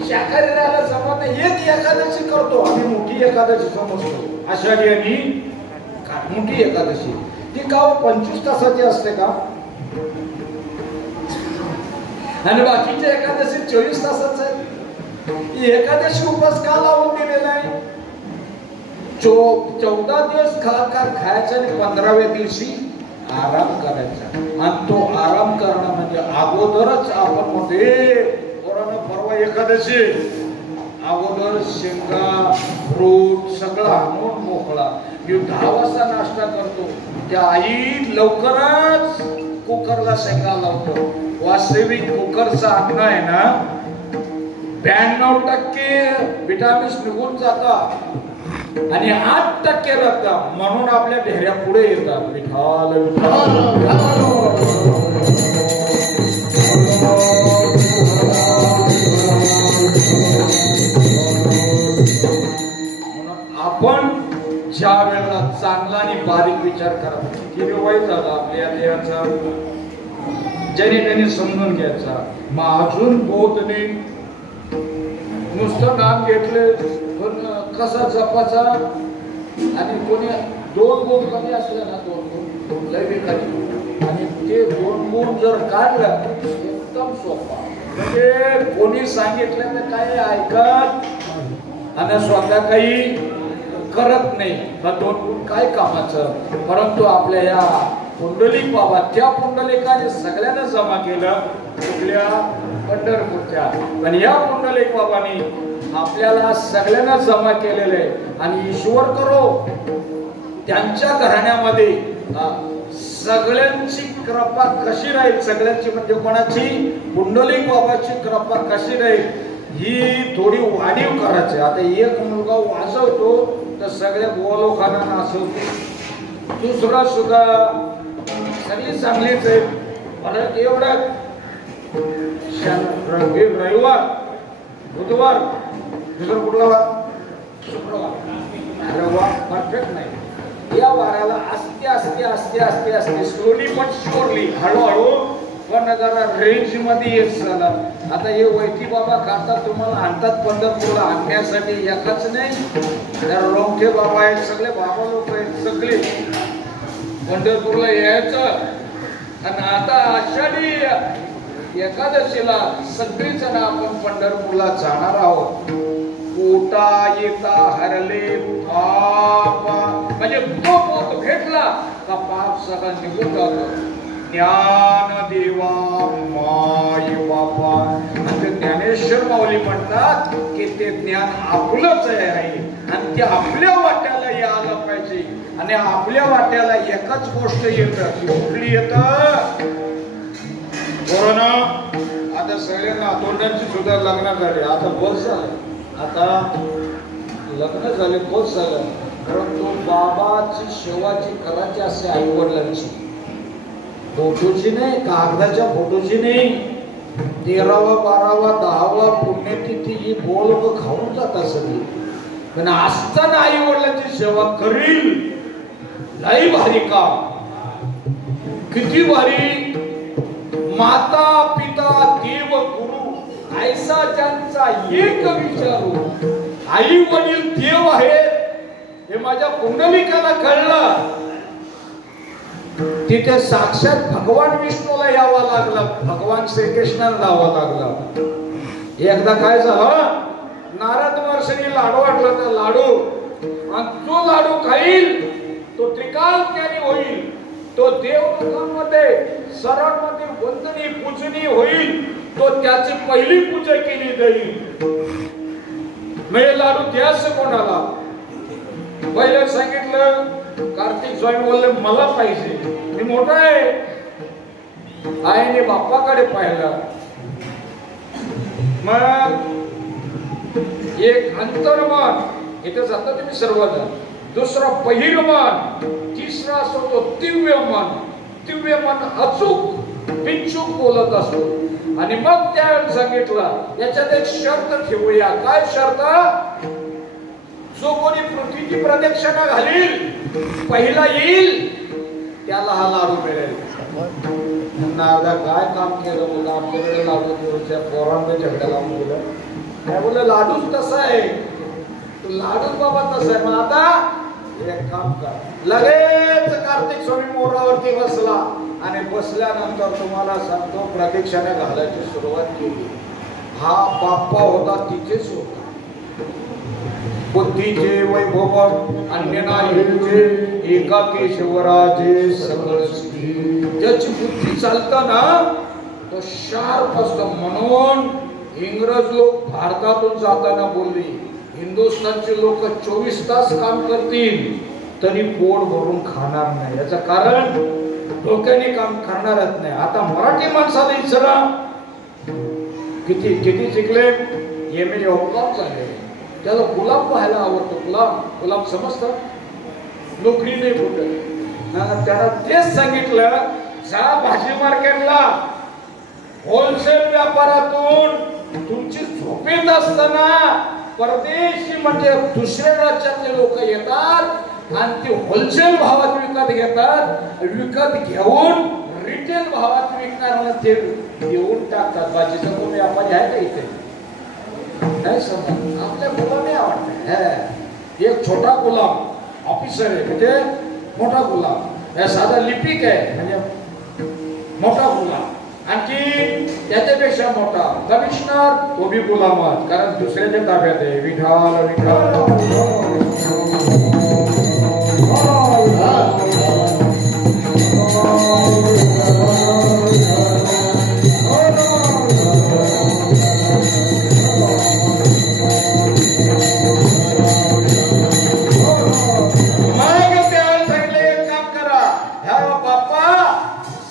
शाकाहारी राहायला जमत नाही. एक एकादशी करतो आम्ही, मोठी एकादशी समजतो आषाढी आणि मोठी एकादशी. ती का 25 तासाची असते का आणि बाकीच्या एकादशी 24 तासाच आहे. एकादशी उपवास का लावून दिलेला आहे. 14 दिवस खायचा आणि 15व्या दिवशी आराम करायचा. आणि तो आराम करणं म्हणजे अगोदरच आपण मध्ये परवा एकादशी अगोदर शेंगा फ्रूट सगळं आणून मोकळा. 10 वाजता नाश्ता करतो त्या आई लवकरच कुकरला शेंगा लावतो. वास्तविक कुकरचं अन्न आहे ना 92% विटामिन्स निघून जातात आणि 8% रक्त म्हणून आपल्या ढेऱ्या पुढे येतात. विठाल आपण ज्या वेळेला चांगला आणि बारीक विचार करा. किती वाईट झाला आपल्या देहाचा ज्याने त्याने समजून घ्यायचा. मग अजून बोध नाही, नुसतं नाम घेतले पण कसा जपाचा. आणि कोणी 2 गुण कमी असले ना 2 गुण लय कमी आणि ते 2 गुण जर काढलं एकदम सोपा. म्हणजे कोणी सांगितलं तर काही ऐकत आणि स्वतः काही करत नाही. 2 गुण काय कामाचं. परंतु आपल्या या पुंडलिक बाबा त्या पुंडलिकाने सगळ्यांना जमा केलं कुठल्या पंढरपूरच्या. पण या पुंडलिक बाबांनी आपल्याला सगळ्यांना जमा केलेलं आहे. आणि ईश्वर करो त्यांच्या घराण्यामध्ये सगळ्यांची कृपा कशी राहील, सगळ्यांची म्हणजे कोणाची, पुंडलिक बाबाची कृपा कशी राहील ही थोडी वाढीव करायची. आता एक मुलगा वाजवतो तर सगळ्या गोलोकांना नाचवतो, दुसरा सुद्धा सगळी चांगलीच आहे. परत एवढं रविवार, बुधवार, दुसरा कुठला वार? शुक्रवार. अरे वा, परफेक्ट नाही. या वाराला असते असते असते असते असते स्लोली पण शुअरली, हळूहळू पण जरा रेंज मध्ये येत झाला. आता हे वैती बाबा खातात तुम्हाला आणतात पंढरपूरला आणण्यासाठी, एकाच नाही रोंठे बाबा आहेत, सगळे बाबा लोक आहेत, सगळे पंढरपूरला यायचं. आणि आता आषाढी एकादशीला सगळीच जण आपण पंढरपूरला जाणार आहोत. पोटा येता हरले पाप, म्हणजे तो पोत भेटला का पाप सगळा निघून जातो. ज्ञान देवा माय बापा, आणि ज्ञानेश्वर माऊली म्हणतात की ते ज्ञान आपलंच आहे आणि ते आपल्या वाट्याला यायला पाहिजे. आणि आपल्या वाट्याला एकच गोष्ट येतं, कुठली येतं? कोरोना. आता सगळ्यांना तोंडांची सुद्धा लग्न झाले, आता बस झालं, आता लग्न झाले बस झालं. परंतु बाबाची सेवाची करायची असे आई वडिलांची, फोटोची नाही, कागदाच्या फोटोची नाही. 13वा 12वा 10वा पुण्यतिथी ही बोल खाऊन जातात सगळी, पण असताना आई वडिलांची सेवा करील. लई भारी काम, किती भारी. माता पिता देव गुरु ऐसा ज्यांचा एक विचारू. आई वडील देव आहेत हे माझ्या कुंडलिकाला कळलं. तिथे साक्षात भगवान विष्णूला यावं लागलं, भगवान श्रीकृष्णाला जावं लागलं. एकदा काय झालं, नारद महर्षींनी लाडू वाटला, तर लाडू, आणि जो लाडू खाईल तो त्रिकाल ज्ञानी होईल, तो देवलोकांमध्ये सरांमध्ये वंदनी पूजनी होईल, तो त्याची पहिली पूजा केली जाईल. म्हणजे लाडू द्यास कोणाला? पहिले सांगितलं, कार्तिक स्वामी बोलले मला पाहिजे, मी मोठा आहे. आईने बाप्पाकडे पाहिलं, मग एक अंतर्मन, इथे जाता तुम्ही सर्वजण, दुसरा बहिर्मन, तिसरा असतो तो दिव्य मन. दिव्य मन अचूक बिनचूक बोलत असतो. आणि मग त्यावेळेला सांगितलं याच्यात एक शर्त ठेवूया. काय शर्त? जो कोणी पृथ्वीची प्रदक्षिणा घालील पहिला येईल त्याला हा लाडू मिळेल. नारदा काय काम केलं मुलं, आपल्याकडे लाडू देऊच्या पोरांना झगडा लावून दिलं. काय बोललं, लाडूच तसा आहे, लाडूच बाबा तसा आहे. मग आता एक काम कर, लगेच कार्तिक स्वामी मोरावरती बसला आणि बसल्यानंतर तुम्हाला सांगतो प्रदक्षिणा घालायची सुरुवात केली. हा बाप्पा होता तिथेच होता. बुद्धीचे वैभव अन्यना हिंचे, एका केशवराजे सगळ. ज्याची बुद्धी चालताना तो शार्प असतो. म्हणून इंग्रज लोक भारतातून जाताना बोलली, हिंदुस्थानचे लोक 24 तास काम करतील तरी पोट भरून खाणार नाही. याचं कारण डोक्याने काम करणारच नाही. आता मराठी माणसाला विचारा, किती किती शिकले, एम.ए. गुलाम झाले, त्याला गुलाम पाहायला आवडतो. गुलाम समजतं, नोकरी नाही कुठं. त्याला तेच सांगितलं, जा भाजी मार्केटला, होलसेल व्यापारातून तुमची झोपेत असताना परदेशी म्हणजे दुसऱ्या राज्यातले लोक येतात आणि ते होलसेल भावात विकत घेतात. विकत घेऊन रिटेल भावात विकणाऱ्याला ते देऊन टाकतात. भाजीचा कोणी व्यापारी आहे का इथे? नाही समज. आपल्या गुलामी आवडत. एक छोटा गुलाम ऑफिसर आहे म्हणजे मोठा गुलाम, साधा लिपिक आहे म्हणजे मोठा गुलाम, आणखी त्याच्यापेक्षा मोठा कमिशनर, तो बी गुलामच, कारण दुसऱ्याच्या ताब्यात आहे. विठाल विठाल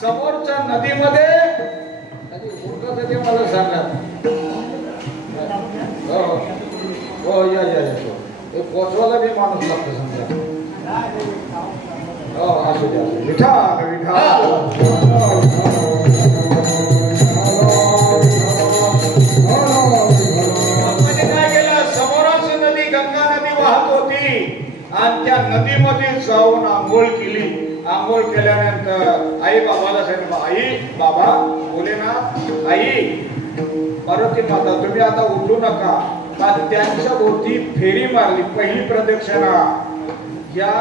समोरच्या नदीमध्ये ते मला सांगा. हो या पोचवायला बी माणूस लागतो समजा. हो असू द्या. विठा विठा त्या नदीमध्ये जाऊन आंघोळ केली. आंघोळ केल्यानंतर आई बाबाला सांगितलं, आई बाबा भोलेनाथ आई पार्वती माता तुम्ही आता उठू नका. त्यांच्या भोवती फेरी मारली. पहिली प्रदक्षिणा या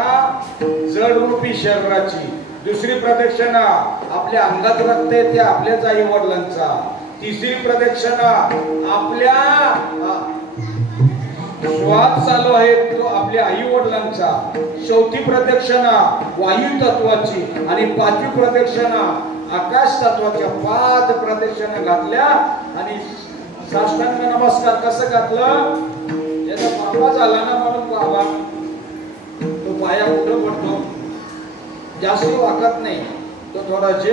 जडरूपी शरीराची, दुसरी प्रदक्षिणा आपल्या अंगात रक्त आहे त्या आपल्याच आई वडिलांचा, तिसरी प्रदक्षिणा आपल्या श्वास चालू आहे तो आपल्या आई वडिलांचा, चौथी प्रदक्षिणा वायू तत्वाची आणि पाचवी प्रदक्षिणा आकाश तत्वाच्या. 5 प्रदक्षिणा घातल्या आणि साष्टांग नमस्कार कसं घातलं, याचा बाबा झाला ना म्हणून बाबा तो पाया पुढे पडतो, जास्त वाकत नाही तो, थोडा जे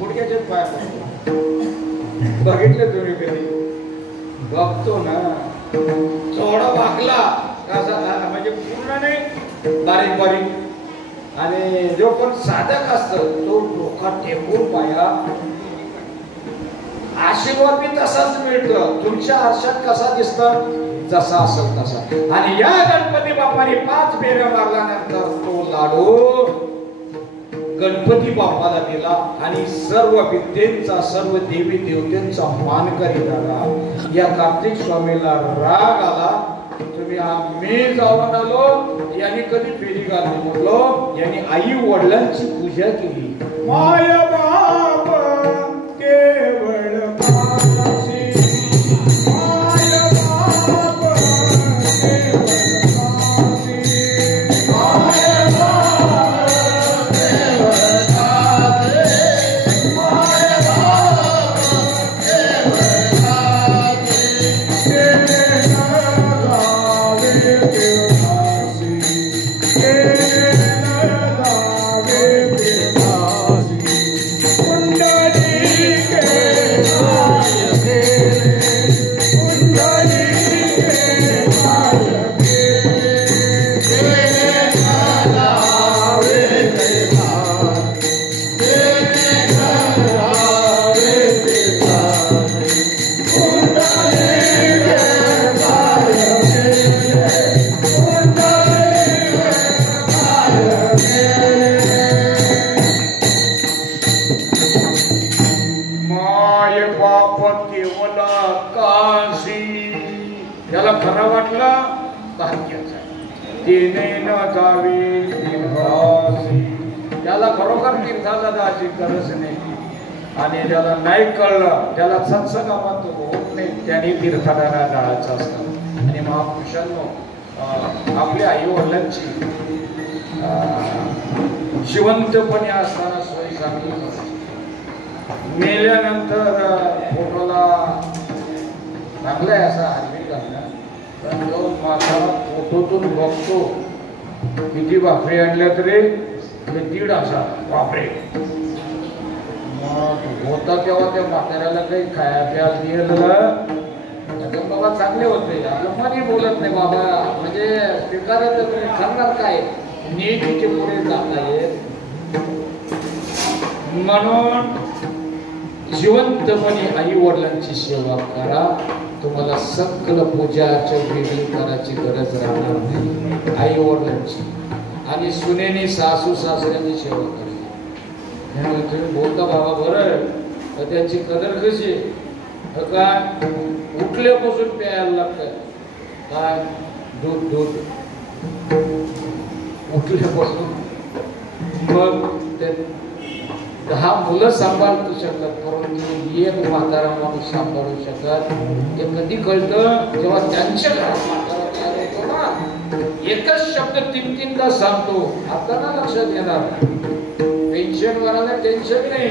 गुडघ्याचे पाय पडतो. बघितले तुम्ही कधी? बघतो ना, थोडा वाकला कसा म्हणजे पूर्ण नाही, बारीक बारीक. आणि जो पण साधक असतो तो डोका टेकून पाया, आशीर्वाद बी तसाच मिळतो. तुमच्या आरशात कसा दिसतात जसा असेल तसा. आणि या गणपती बाप्पाने 5 फेऱ्या मारल्यानंतर तो लाडू गणपती बाप्पाला दिला आणि सर्व विद्येचा, सर्व देवी देवतेंचा मान करीत आला. या कार्तिक स्वामीला राग आला, तुम्ही आम्ही जाऊन आलो, यांनी कधी फेरी घालली म्हटलो, यांनी आई वडिलांची पूजा केली. माय बाप केवळ पाशी, माय बाप केवळ पाशी, माय बाप केवळ पाशी, माय बाप केवळ पाशी, केले न जावे केव्हासी, केले न जावे केव्हासी, कुंडली त्याला खरं वाटलं भाग्याचा, तिने न जावी तीर्थासी. त्याला खरोखर तीर्थाला जायची गरज नाही. आणि ज्याला नाही कळलं, ज्याला सत्संगात होत नाही, त्याने तीर्थाला जायचं असतं. आणि महापुरुषांनो, आपल्या आई वडिलांची जिवंतपणे असताना सोय चांगली नसते. मेल्यानंतर फोटोला चांगला आहे असा हरवी घालणार, पण जो माझा फोटोतून बघतो किती भाकरी आणल्या तरी 1.5 असा बापरे. मग होता तेव्हा त्या म्हाताऱ्याला काही खाया प्यायला दिलं बाबा चांगले होते. आपलं मनी बोलत नाही बाबा, म्हणजे स्वीकारत करणार काय, नीतीचे पुढे जाता येत. म्हणून जिवंतपणे आई वडिलांची सेवा करा. तुम्हाला सकल पूजाच्या वेगळी करायची गरज राहणार नाही. आई वडिलांची आणि सुनेनी सासू सासऱ्यांची सेवा करायची. तुम्ही बोलता बाबा बरं, तर त्यांची कदर कशी काय, उठल्यापासून प्यायला लागतं काय, दूध दूध उठल्यापासून. मग ते 10 मुलं सांभाळू शकतात, परंतु एक म्हातारा माणूस सांभाळू शकत. ते कधी कळतं जेव्हा त्यांच्या घरात म्हातारा तयार होतो ना, एकच शब्द 3-3दा सांगतो. आता ना लक्षात येणार, पेन्शन वाल्याला टेन्शन नाही,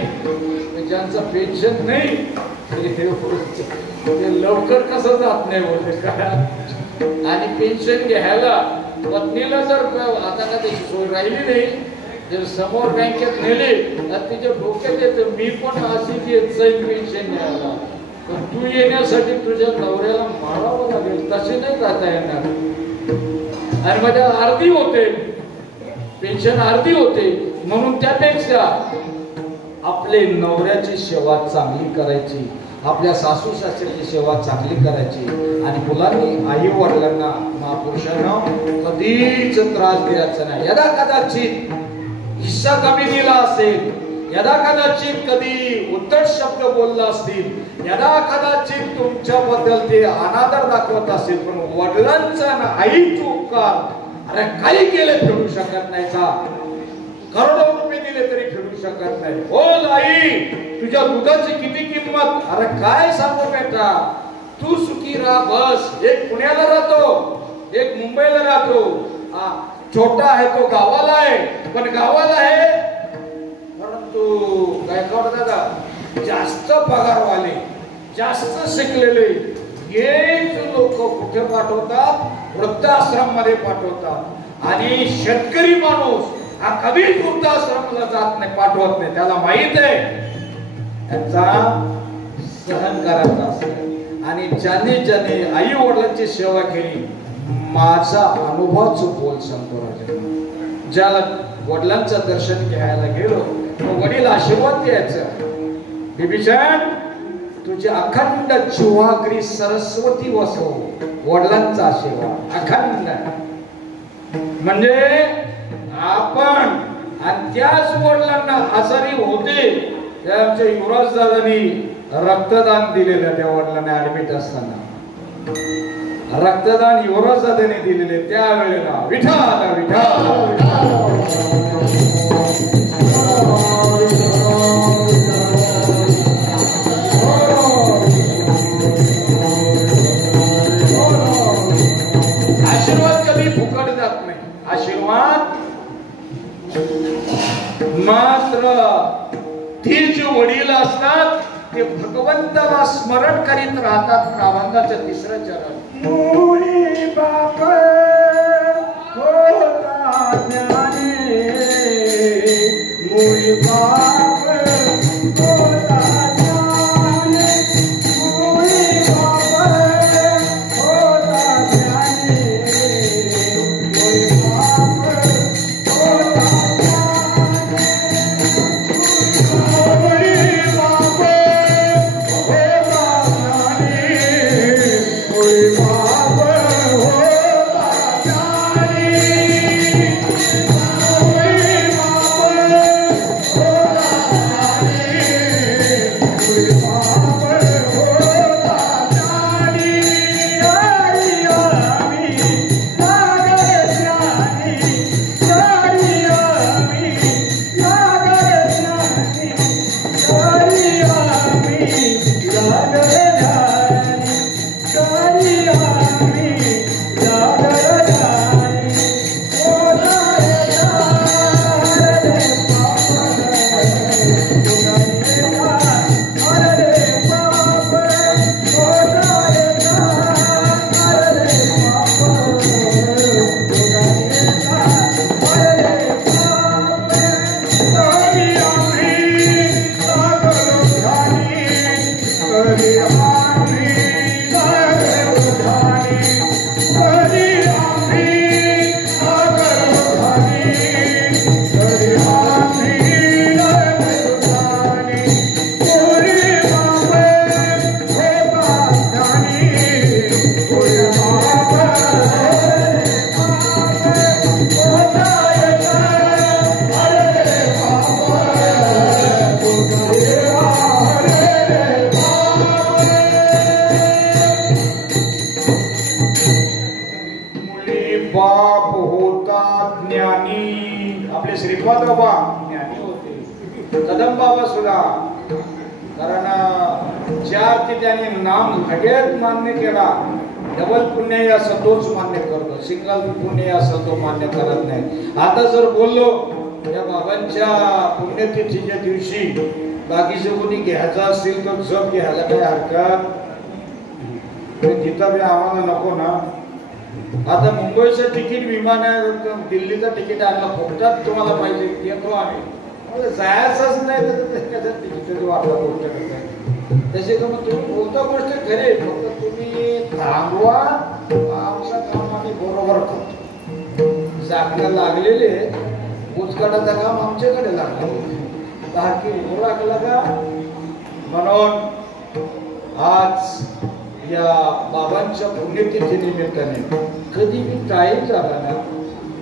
ज्यांचं पेन्शन नाही ते लवकर कसं जात नाही बोलते काय. आणि पेन्शन घ्यायला पत्नीला जर आता का त्याची सोय राहिली नाही, जर समोर बँकेत नेले तर तिच्या डोक्यात येतं मी पण अशीच येत जाईल पेन्शन घ्यायला, पण तू येण्यासाठी तुझ्या नवऱ्याला मारावं लागेल, तसे नाही जाता येणार. आणि माझ्या अर्धी होते पेन्शन, अर्धी होते. म्हणून त्यापेक्षा आपले नवऱ्याची सेवा चांगली करायची, आपल्या सासू सासऱ्याची सेवा चांगली करायची आणि मुलांनी आई वडिलांना महापुरुषांना कधीच त्रास द्यायचा नाही. यदा कदाचित हिस्सा कमी दिला असेल, यदा कदाचित कधी उद्धट शब्द बोलला असतील, यदा कदाचित तुमच्याबद्दल ते अनादर दाखवत असेल, पण वडिलांचा आणि आईचा उपकार अरे काही केले फेडू शकत नाही. करोडो रुपये दिले तरी फेडू शकत नाही. बोल आई, तुझ्या दुधाची किती किंमत? अरे काय सांगू बेटा, तू सुखी राहा बस. एक पुण्याला राहतो, एक मुंबईला राहतो. छोटा आहे तो गावाला आहे, पण गावाला आहे परंतु गायकवाड दादा जास्त पगारवाले, जास्त शिकलेले हेच लोक कुठे पाठवतात? वृद्धाश्रम मध्ये पाठवतात. आणि शेतकरी माणूस हा कधीच वृद्धाश्रमाला जात नाही, पाठवत नाही. त्याला माहित आहे त्याचा सहन करायचा असतं. आणि ज्याने ज्याने आई वडिलांची सेवा केली, माझा अनुभवच बोल सांगतो राजा. ज्याला वडिलांचं दर्शन घ्यायला गेलो तो वडील आशीर्वाद द्यायचा, बिभीषण तुझी अखंड जीवाग्री सरस्वती वसो. वडिलांचा आशीर्वाद अखंड म्हणजे आपण. आणि त्याच वडिलांना आजारी होते त्या आमच्या युवराज दादांनी रक्तदान दिलेलं. त्या वडिलांना ऍडमिट असताना रक्तदान युवराज दादांनी दिलेले. त्यावेळेला विठाला विठाला आशीर्वाद कधी फुकट जात नाही. आशीर्वाद मात्र ती जी वडील असतात ते भगवंताला स्मरण करीत राहतात. प्राबंधाचं तिसरं चरण, मुळी बाप होता ज्ञानी, मुळी बाप होता ज्ञानी, मुळी बाप होता ज्ञानी, मुळी बाप होता कदम बाबा सुद्धा. कारण चार ते त्याने नाम लगेच मान्य केला. डबल पुण्य असं तोच मान्य करतो, सिंगल पुण्य असं तो मान्य करत नाही. आता जर बोललो या बाबांच्या पुण्यतिथीच्या दिवशी बाकीचं कोणी घ्यायचं असेल तर जप घ्यायला काही हरकत तिथं बी आम्हाला नको ना. आता मुंबईचं तिकीट विमान आहे, दिल्लीचं तिकीट आणलं फुकटात तुम्हाला पाहिजे येतो आम्ही. जायचंच नाही तर तिकीट वाटला गोष्ट करताय तसे तर मग तुम्ही बोलता गोष्ट खरे, फक्त तुम्ही थांबवा. आमचं काम आम्ही बरोबर करतो. जागला लागलेले उचकाटाचं काम आमच्याकडे लागलं बाकी लागलं का. म्हणून आज या बाबांच्या पुण्यतिथी निमित्ताने कधी मी टाईम झाला ना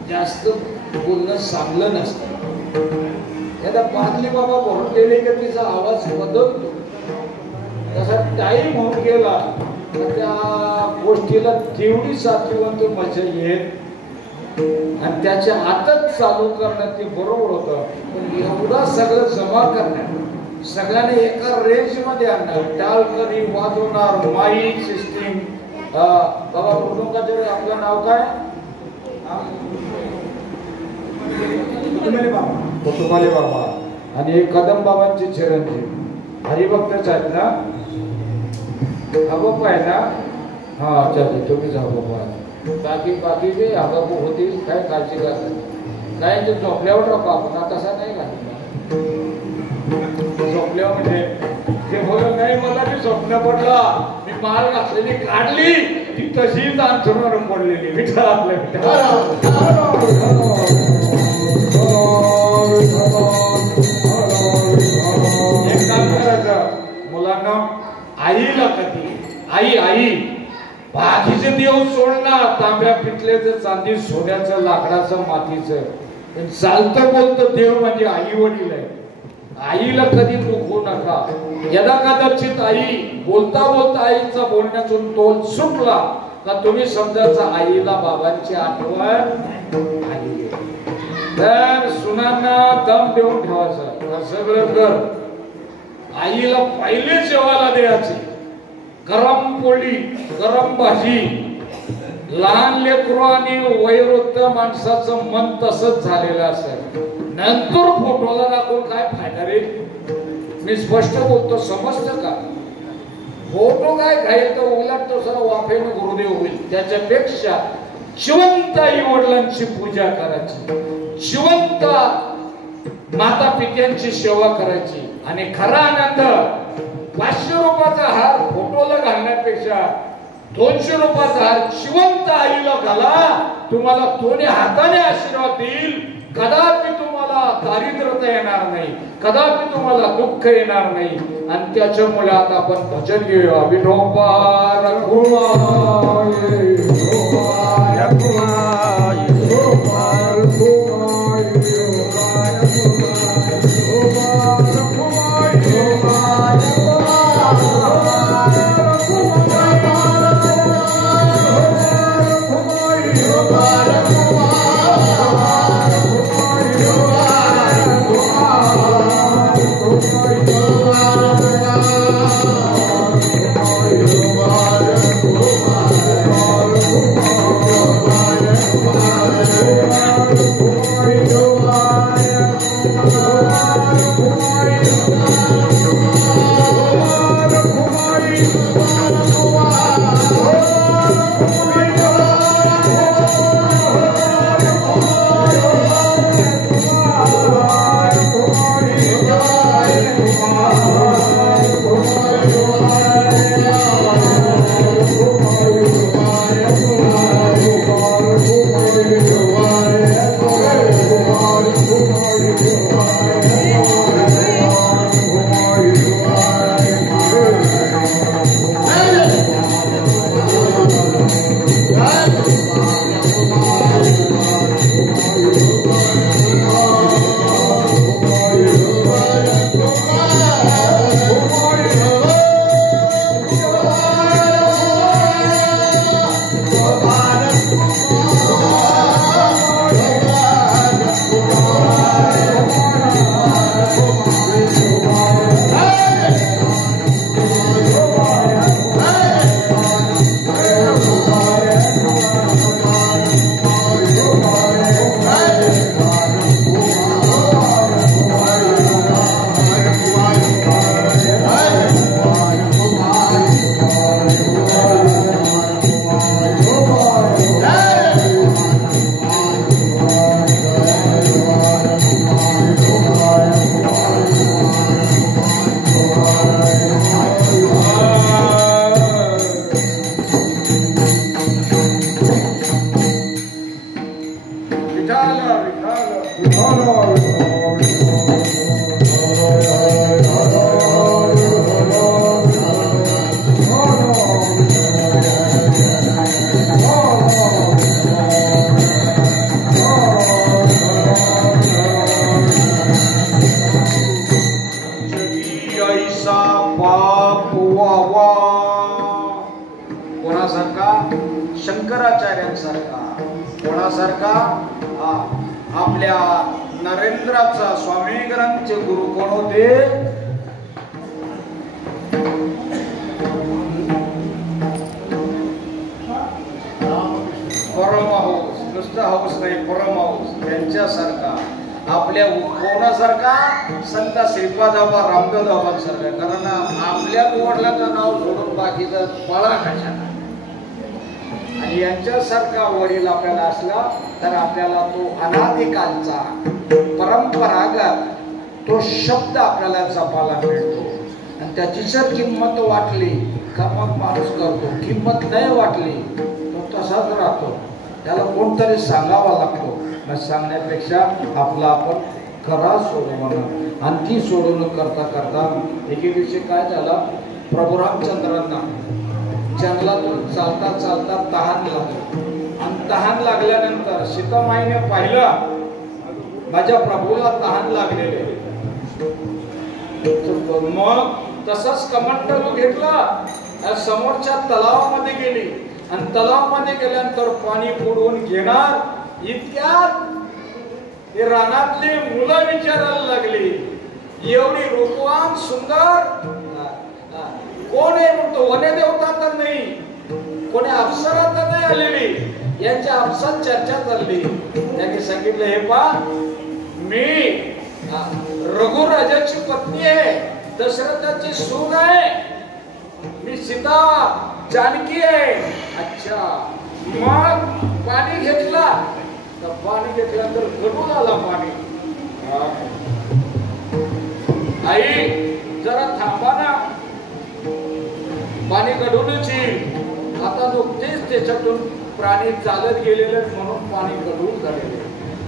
जास्त बोलणं चांगलं नसतं. आता पाटली बाबा भरून गेले की तिचा आवाज बदलतो. तसा टाईम होऊन गेला तर त्या गोष्टीला तेवढी साथीवंत मजा येत आणि त्याच्या आतच चालू करणं ते बरोबर होतं. पण एवढा सगळं जमा करण्यात सगळ्यांनी एका रेंज मध्ये आणणार, टाल करी वाजवणार, माईक सिस्टीम. बाबा कुटुंबाचे आपलं नाव काय? कुटुंबाले बाबा आणि कदम बाबांचे चिरंजीव हरिभक्तच आहेत ना? बाबा आहे ना? हा चालेल, तुम्ही जा बाबा. बाकी बी आबापू होतील, काय काळजी करा. काय ते झोपल्यावर टाका आपण, तसा नाही घालणार. झोपल्यावर म्हणजे ते बोलत नाही, मला मी स्वप्न पडला, मी माल घातलेली काढली ती तशीच अंथरुणावर पडलेली. विठ्ठल आपल्या एक काम करायचं मुलांना, आईला कधी आई बाकीचे देव सोडणार, तांब्या पितलेचं, चांदी सोन्याचं, लाकडाचं, मातीचं, चालतं बोलतं देव म्हणजे आई वडील आहे. आईला कधी दुखवू नका. यदा कदाचित आई बोलता बोलता आईचा बोलण्यातून तोल सुटला का तुम्ही समजायचं आईला बाबांची आठवण आली. तर सुनांना दम देऊन ठेवायचं, सगळं कर. आईला पहिले जेवायला द्यायचे, गरम पोळी, गरम भाजी. लहान लेकरू आणि वयोवृद्ध माणसाचं मन तसंच झालेलं असेल. नंतर फोटोला दाखवून काय फायदा रे? मी स्पष्ट बोलतो, समजतं का? फोटो काय घाईल तर उलट तो सर वाफेनं गुरुदेव होईल. त्याच्यापेक्षा जिवंत आई वडिलांची पूजा करायची, जिवंत माता पित्यांची सेवा करायची. आणि खरा आनंद 500 रुपयाचा हार फोटोला घालण्यापेक्षा 200 रुपयाचा हार जिवंत आईला घाला. तुम्हाला दोन्ही हाताने आशीर्वाद देईल. कदापि तुम्हाला दारिद्र्यता येणार नाही, कदापि तुम्हाला दुःख येणार नाही. आणि त्याच्यामुळे आता आपण भजन घेऊया. विठोबा रघुमाई रघुमाई रघुमाई Oh कोणासारखा? शंकराचार्यांसारखा. कोणासारखा? आपल्या नरेंद्राचा स्वामींचे गुरु कोण होते? परमहंस. नुसतं हौस नाही, परमहंस त्यांच्यासारखा. आपल्या कोणासारखा? संत श्रीपादाबा रामदासांसारखा. कारण आपल्या वडिलांचं नाव सोडून बाकीचं पळा कशाला. आणि यांच्यासारखा वडील आपल्याला असला तर आपल्याला तो अनादिकालचा परंपरागत तो शब्द आपल्याला जपायला मिळतो. आणि त्याची जर किंमत वाटली का मग माणूस करतो. किंमत नाही वाटली तो तसाच राहतो. त्याला कोणतरी सांगावा लागतो. मग सांगण्यापेक्षा आपला आपण करा सोडवणं. आणि ती सोडवणं करता करता एके दिवशी काय झालं, प्रभू रामचंद्रांना जंगलातून चालता चालता तहान लागली. आणि तहान लागल्यानंतर सीतामाईने पाहिलं माझ्या प्रभूला तहान लागलेले. मग तसंच कमंडलू घेतला, समोरच्या तलावामध्ये गेली. आणि तलावामध्ये गेल्यानंतर पाणी पुरवून घेणार इतक्यात ते रानातली मुलं विचारायला लागली, एवढी रूपवान सुंदर कोण आहे? म्हणतो वने देवता तर नाही, कोणी अप्सरा तर नाही आलेली. यांच्या आपसात चर्चा चालली. त्यांनी सांगितलं, हे पा मी रघुराजाची पत्नी आहे, दशरथाची सून आहे, मी सीता जानकी आहे. अच्छा, मग पाणी घेतला तर पाणी घेतल्यानंतर गडून आला पाणी. आई जरा थांबा ना, पाणी गडूनच येईल. आता नुकतेच त्याच्यातून प्राणी चालत गेलेले म्हणून पाणी गडून झालेले.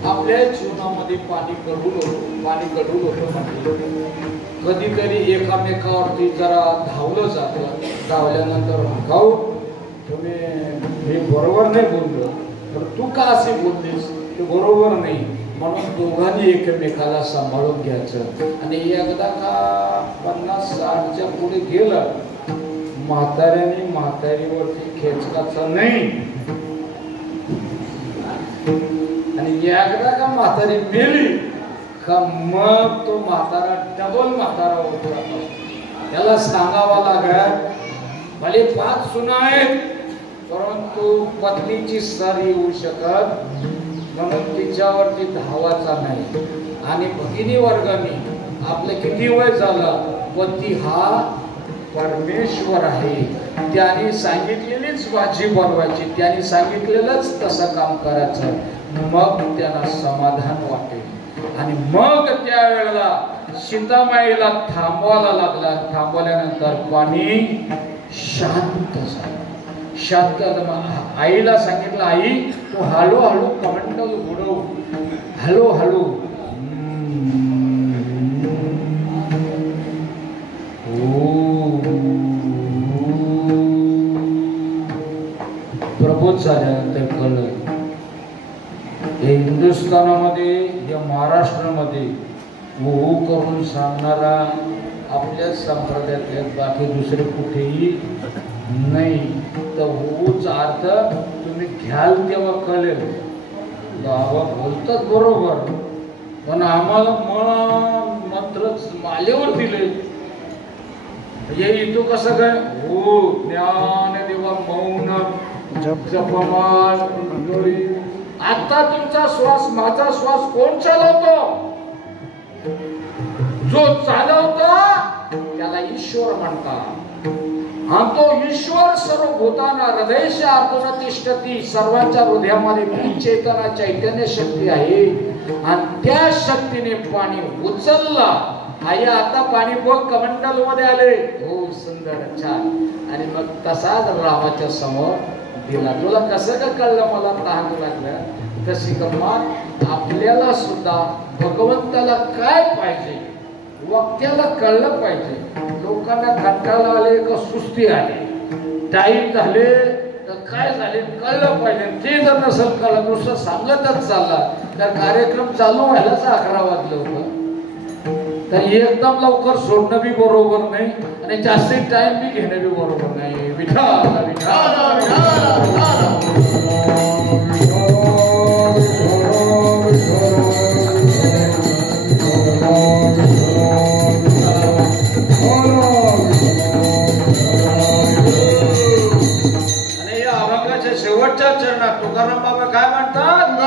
आपल्या जीवनामध्ये पाणी गडून होतं, पाणी गडून होतं म्हटलं. कधीतरी एकामेकावरती जरा धावलं जातं. धावल्यानंतर भाऊ तुम्ही हे बरोबर नाही बोललो, तर तू का असे बोललीस, ते बरोबर नाही. म्हणून दोघांनी एकमेकाला सांभाळून घ्यायचं. आणि एकदा का 50-60च्या पुढे गेलं, म्हाताऱ्याने म्हातारीवरती खेचकाचा नाही. आणि एकदा का म्हातारी मेली का मग तो म्हातारा डबल म्हातारा होत राहतो. त्याला सांगावा लागत, भले 5 सुना आहेत परंतु पत्नीची सर येऊ शकत, म्हणून तिच्यावरती धावाचा नाही. आणि भगिनी वर्गाने आपलं किती वय झालं, पती हा परमेश्वर आहे, त्याने सांगितलेलीच भाजी बनवायची, त्याने सांगितलेलंच तसं काम करायचं. मग त्यांना समाधान वाटेल. आणि मग त्यावेळेला सीतामाईला थांबवायला लागला. थांबवल्यानंतर पाणी शांत झालं. शांत आईला सांगितलं, आई तू हळूहळू कमंडल बुडव, हळूहळू. प्रबोध झाल्यानंतर कळलं हे हिंदुस्थानामध्ये, या महाराष्ट्रामध्ये हो करून सांगणारा आपल्याच संप्रदायातले, बाकी दुसरे कुठेही नाही. तर होचा अर्थ तुम्ही घ्याल तेव्हा कळेल. बाबा बोलतात बरोबर, पण आम्हाला मंत्रच मालेवर दिले. हे इथं कसं काय? हो ज्ञान देवा मौन जपमान. आता तुमचा श्वास, माझा श्वास कोण चालवतो? जो चालवतो त्याला ईश्वर म्हणतात. आणि तो ईश्वर सर्व भूताना हृदयशा आतून तिष्ठती. सर्वांच्या हृदयामध्ये चेतना चैतन्य शक्ती आहे. आणि त्या शक्तीने पाणी उचलला. आई आता पाणी बघ कमंडल मध्ये आले. हो सुंदर छान. आणि मग तसाच रामाच्या समोर दिला. तुला कसं का कळलं मला तहान लागलं? तशी गंमत आपल्याला सुद्धा भगवंताला काय पाहिजे वक्त्याला कळलं पाहिजे. लोकांना कंटाळा आले का सुस्ती आले, टाईम झाले तर काय झाले कळलं पाहिजे. ते जर नसेल कळलं, नुसतं सांगतच चालला तर कार्यक्रम चालू व्हायलाच 11 वाजलं होतं. तर एकदम लवकर सोडणं बी बरोबर नाही आणि जास्ती टाइम बी घेणं बी बरोबर नाही. विठाल विठाल आणि या अभंगाच्या शेवटच्या चरणात तुकाराम बाबा काय म्हणतात?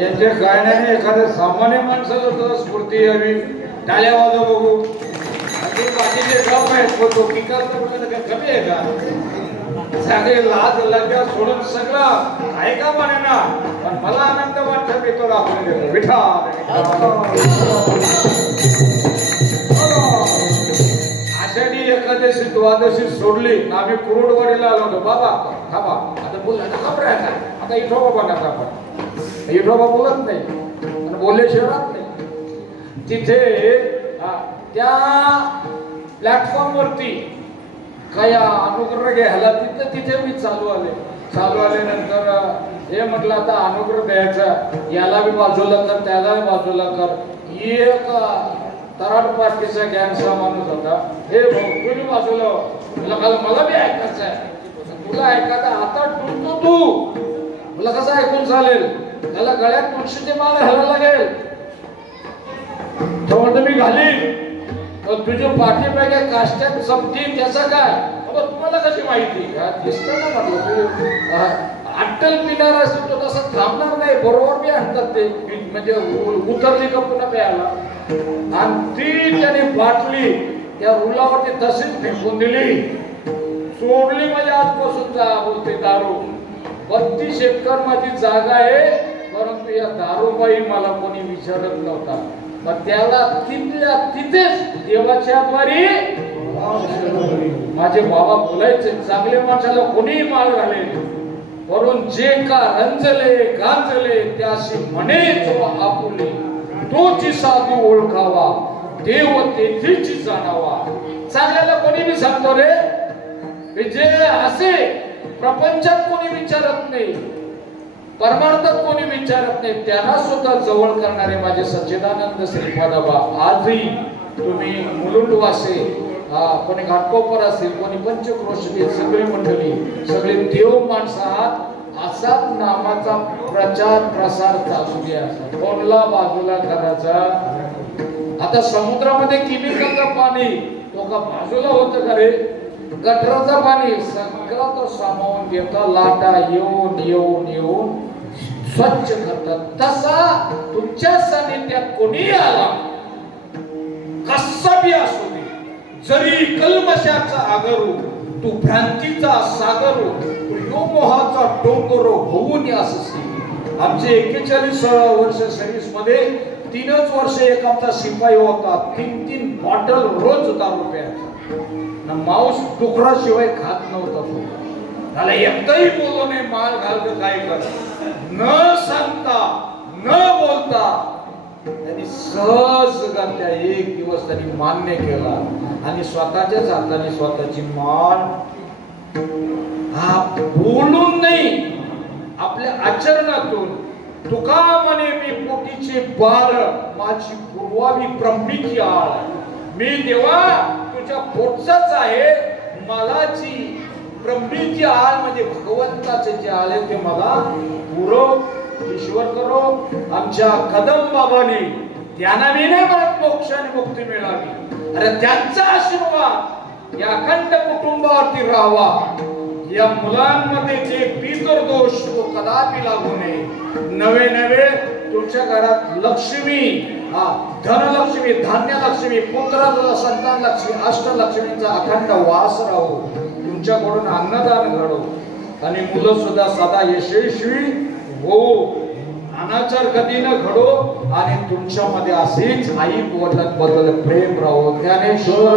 यांचे काय नाही एखाद्या सामान्य माणसाला सुद्धा स्फूर्ती यावी टाळ्या वाजव बघू आणि बाकीचे काम आहेत तो पिकाचं काय कमी आहे का सगळे लाज लज्जा सोडून सगळं आहे का म्हणे ना पण मला आनंद वाटतं मी तो दाखवून देतो विठा आषाढी एकादशी द्वादशी सोडली ना आम्ही कुरुडवाडीला आलो होतो बाबा थांबा आता बोल घाबरायचा आता इठोबा बनायचा आपण इठोबा बोलत नाही आणि बोलले शहरात नाही तिथे त्या प्लॅटफॉर्म वरती काय अनुग्रह घ्यायला तिथे मी चालू आल्यानंतर हे म्हटलं आता अनुग्रह द्यायचा याला बी बाजूला कर त्याला बी बाजूला कर एक तराट पार्टीचा गँगचा माणूस होता हे भाऊ तुम्ही बाजूला मला बी ऐकायचं आहे तुला ऐकायचं आता टुटतो तू मला कसं ऐकून चालेल त्याला गळ्यात तुळशीची माळ घालायला लागेल तो म्हणतो मी घालीन तुझ्या पाठीमागे काष्ट्यात संपतील त्याचा काय तुम्हाला कशी माहिती दिसतं ना म्हटलं अट्टल पिणार असेल तो तसं थांबणार नाही बरोबर मी आणतात ते म्हणजे उतरली का पुन्हा प्यायला आणि ती त्याने बाटली त्या रुलावरती तशीच फेकून दिली सोडली म्हणजे आजपासून बोलते दारू 32 एकर माझी जागा आहे परंतु या दारूबाई मला कोणी विचारत नव्हता पण त्याला तिथल्या तिथेच देवाच्या द्वारे माझे बाबा बोलायचे चांगले माणसाला कोणीही माळ घालेल वरून जे का रंजले गांजले त्याशी म्हणे तो आपुले तोची साधू ओळखावा देव तेथीच जाणावा चांगल्याला कोणी बी सांगतो रे जे असे प्रपंचात कोणी विचारत नाही परमार्थात कोणी विचारत नाही त्यांना सुद्धा जवळ करणारे माझे सच्चिदानंद श्रीपादबा आजही तुम्ही मुलुंडवासे कोणी घाटकोपर असेल कोणी पंचक्रोशी सगळी मंडळी सगळे देव माणसात असाच नामाचा प्रचार प्रसार चालू द्या कोणला बाजूला करायचा आता समुद्रामध्ये केमिकलचं पाणी तो का बाजूला होतं का रे गटराचं पाणी सगळं तो सामावून घेता लाटा येऊन स्वच्छ करतात तसा तुमच्या सानिध्यात कोणी आला कसा बी असू दे जरी कल्मशाचा आगरू तू भ्रांतीचा सागरू तू मोहाचा डोंगर होऊन अससी आमचे 41 वर्ष सर्व्हिस मध्ये 3च वर्ष एक आमचा शिपाई होता 3 बॉटल रोज दारू प्यायचा ना मांस डुकराशिवाय खात नव्हता तो त्याला एकदाही बोललो नाही माळ घालतं काय कर न सांगता न बोलता त्यांनी सहजगत्या एक दिवस त्यांनी मान्य केला आणि स्वतःच्याच हाताने स्वतःची मान बोलून नाही आपल्या आचरणातून तुका म्हणे मी पोटीचे बाळ माझी पूर्वावी ब्रह्मीची आळ मी देवा तुझ्या पोटचाच आहे मला जी ब्रह्मीची आळ म्हणजे भगवंताचे जे आले ते मला पुरव ईश्वर करो आमच्या कदम बाबांनी त्यांना मी नाही म्हणत मोक्ष आणि मुक्ती मिळावी अरे त्यांचा आशीर्वाद या अखंड कुटुंबावरती राहावा या मुलांमध्ये जे पितर दोष तो कदापि लागू नये नवे तुमच्या घरात लक्ष्मी धनलक्ष्मी धान्यलक्ष्मी पुत्र संतान लक्ष्मी अष्टलक्ष्मीचा अखंड वास राहू तुमच्याकडून अन्नदान घडो आणि मुलं सुद्धा सदा यशस्वी हो अनाचार कधी न घडो आणि तुमच्यामध्ये असेच आई वडिलांबद्दल प्रेम राहो ज्ञानेश्वर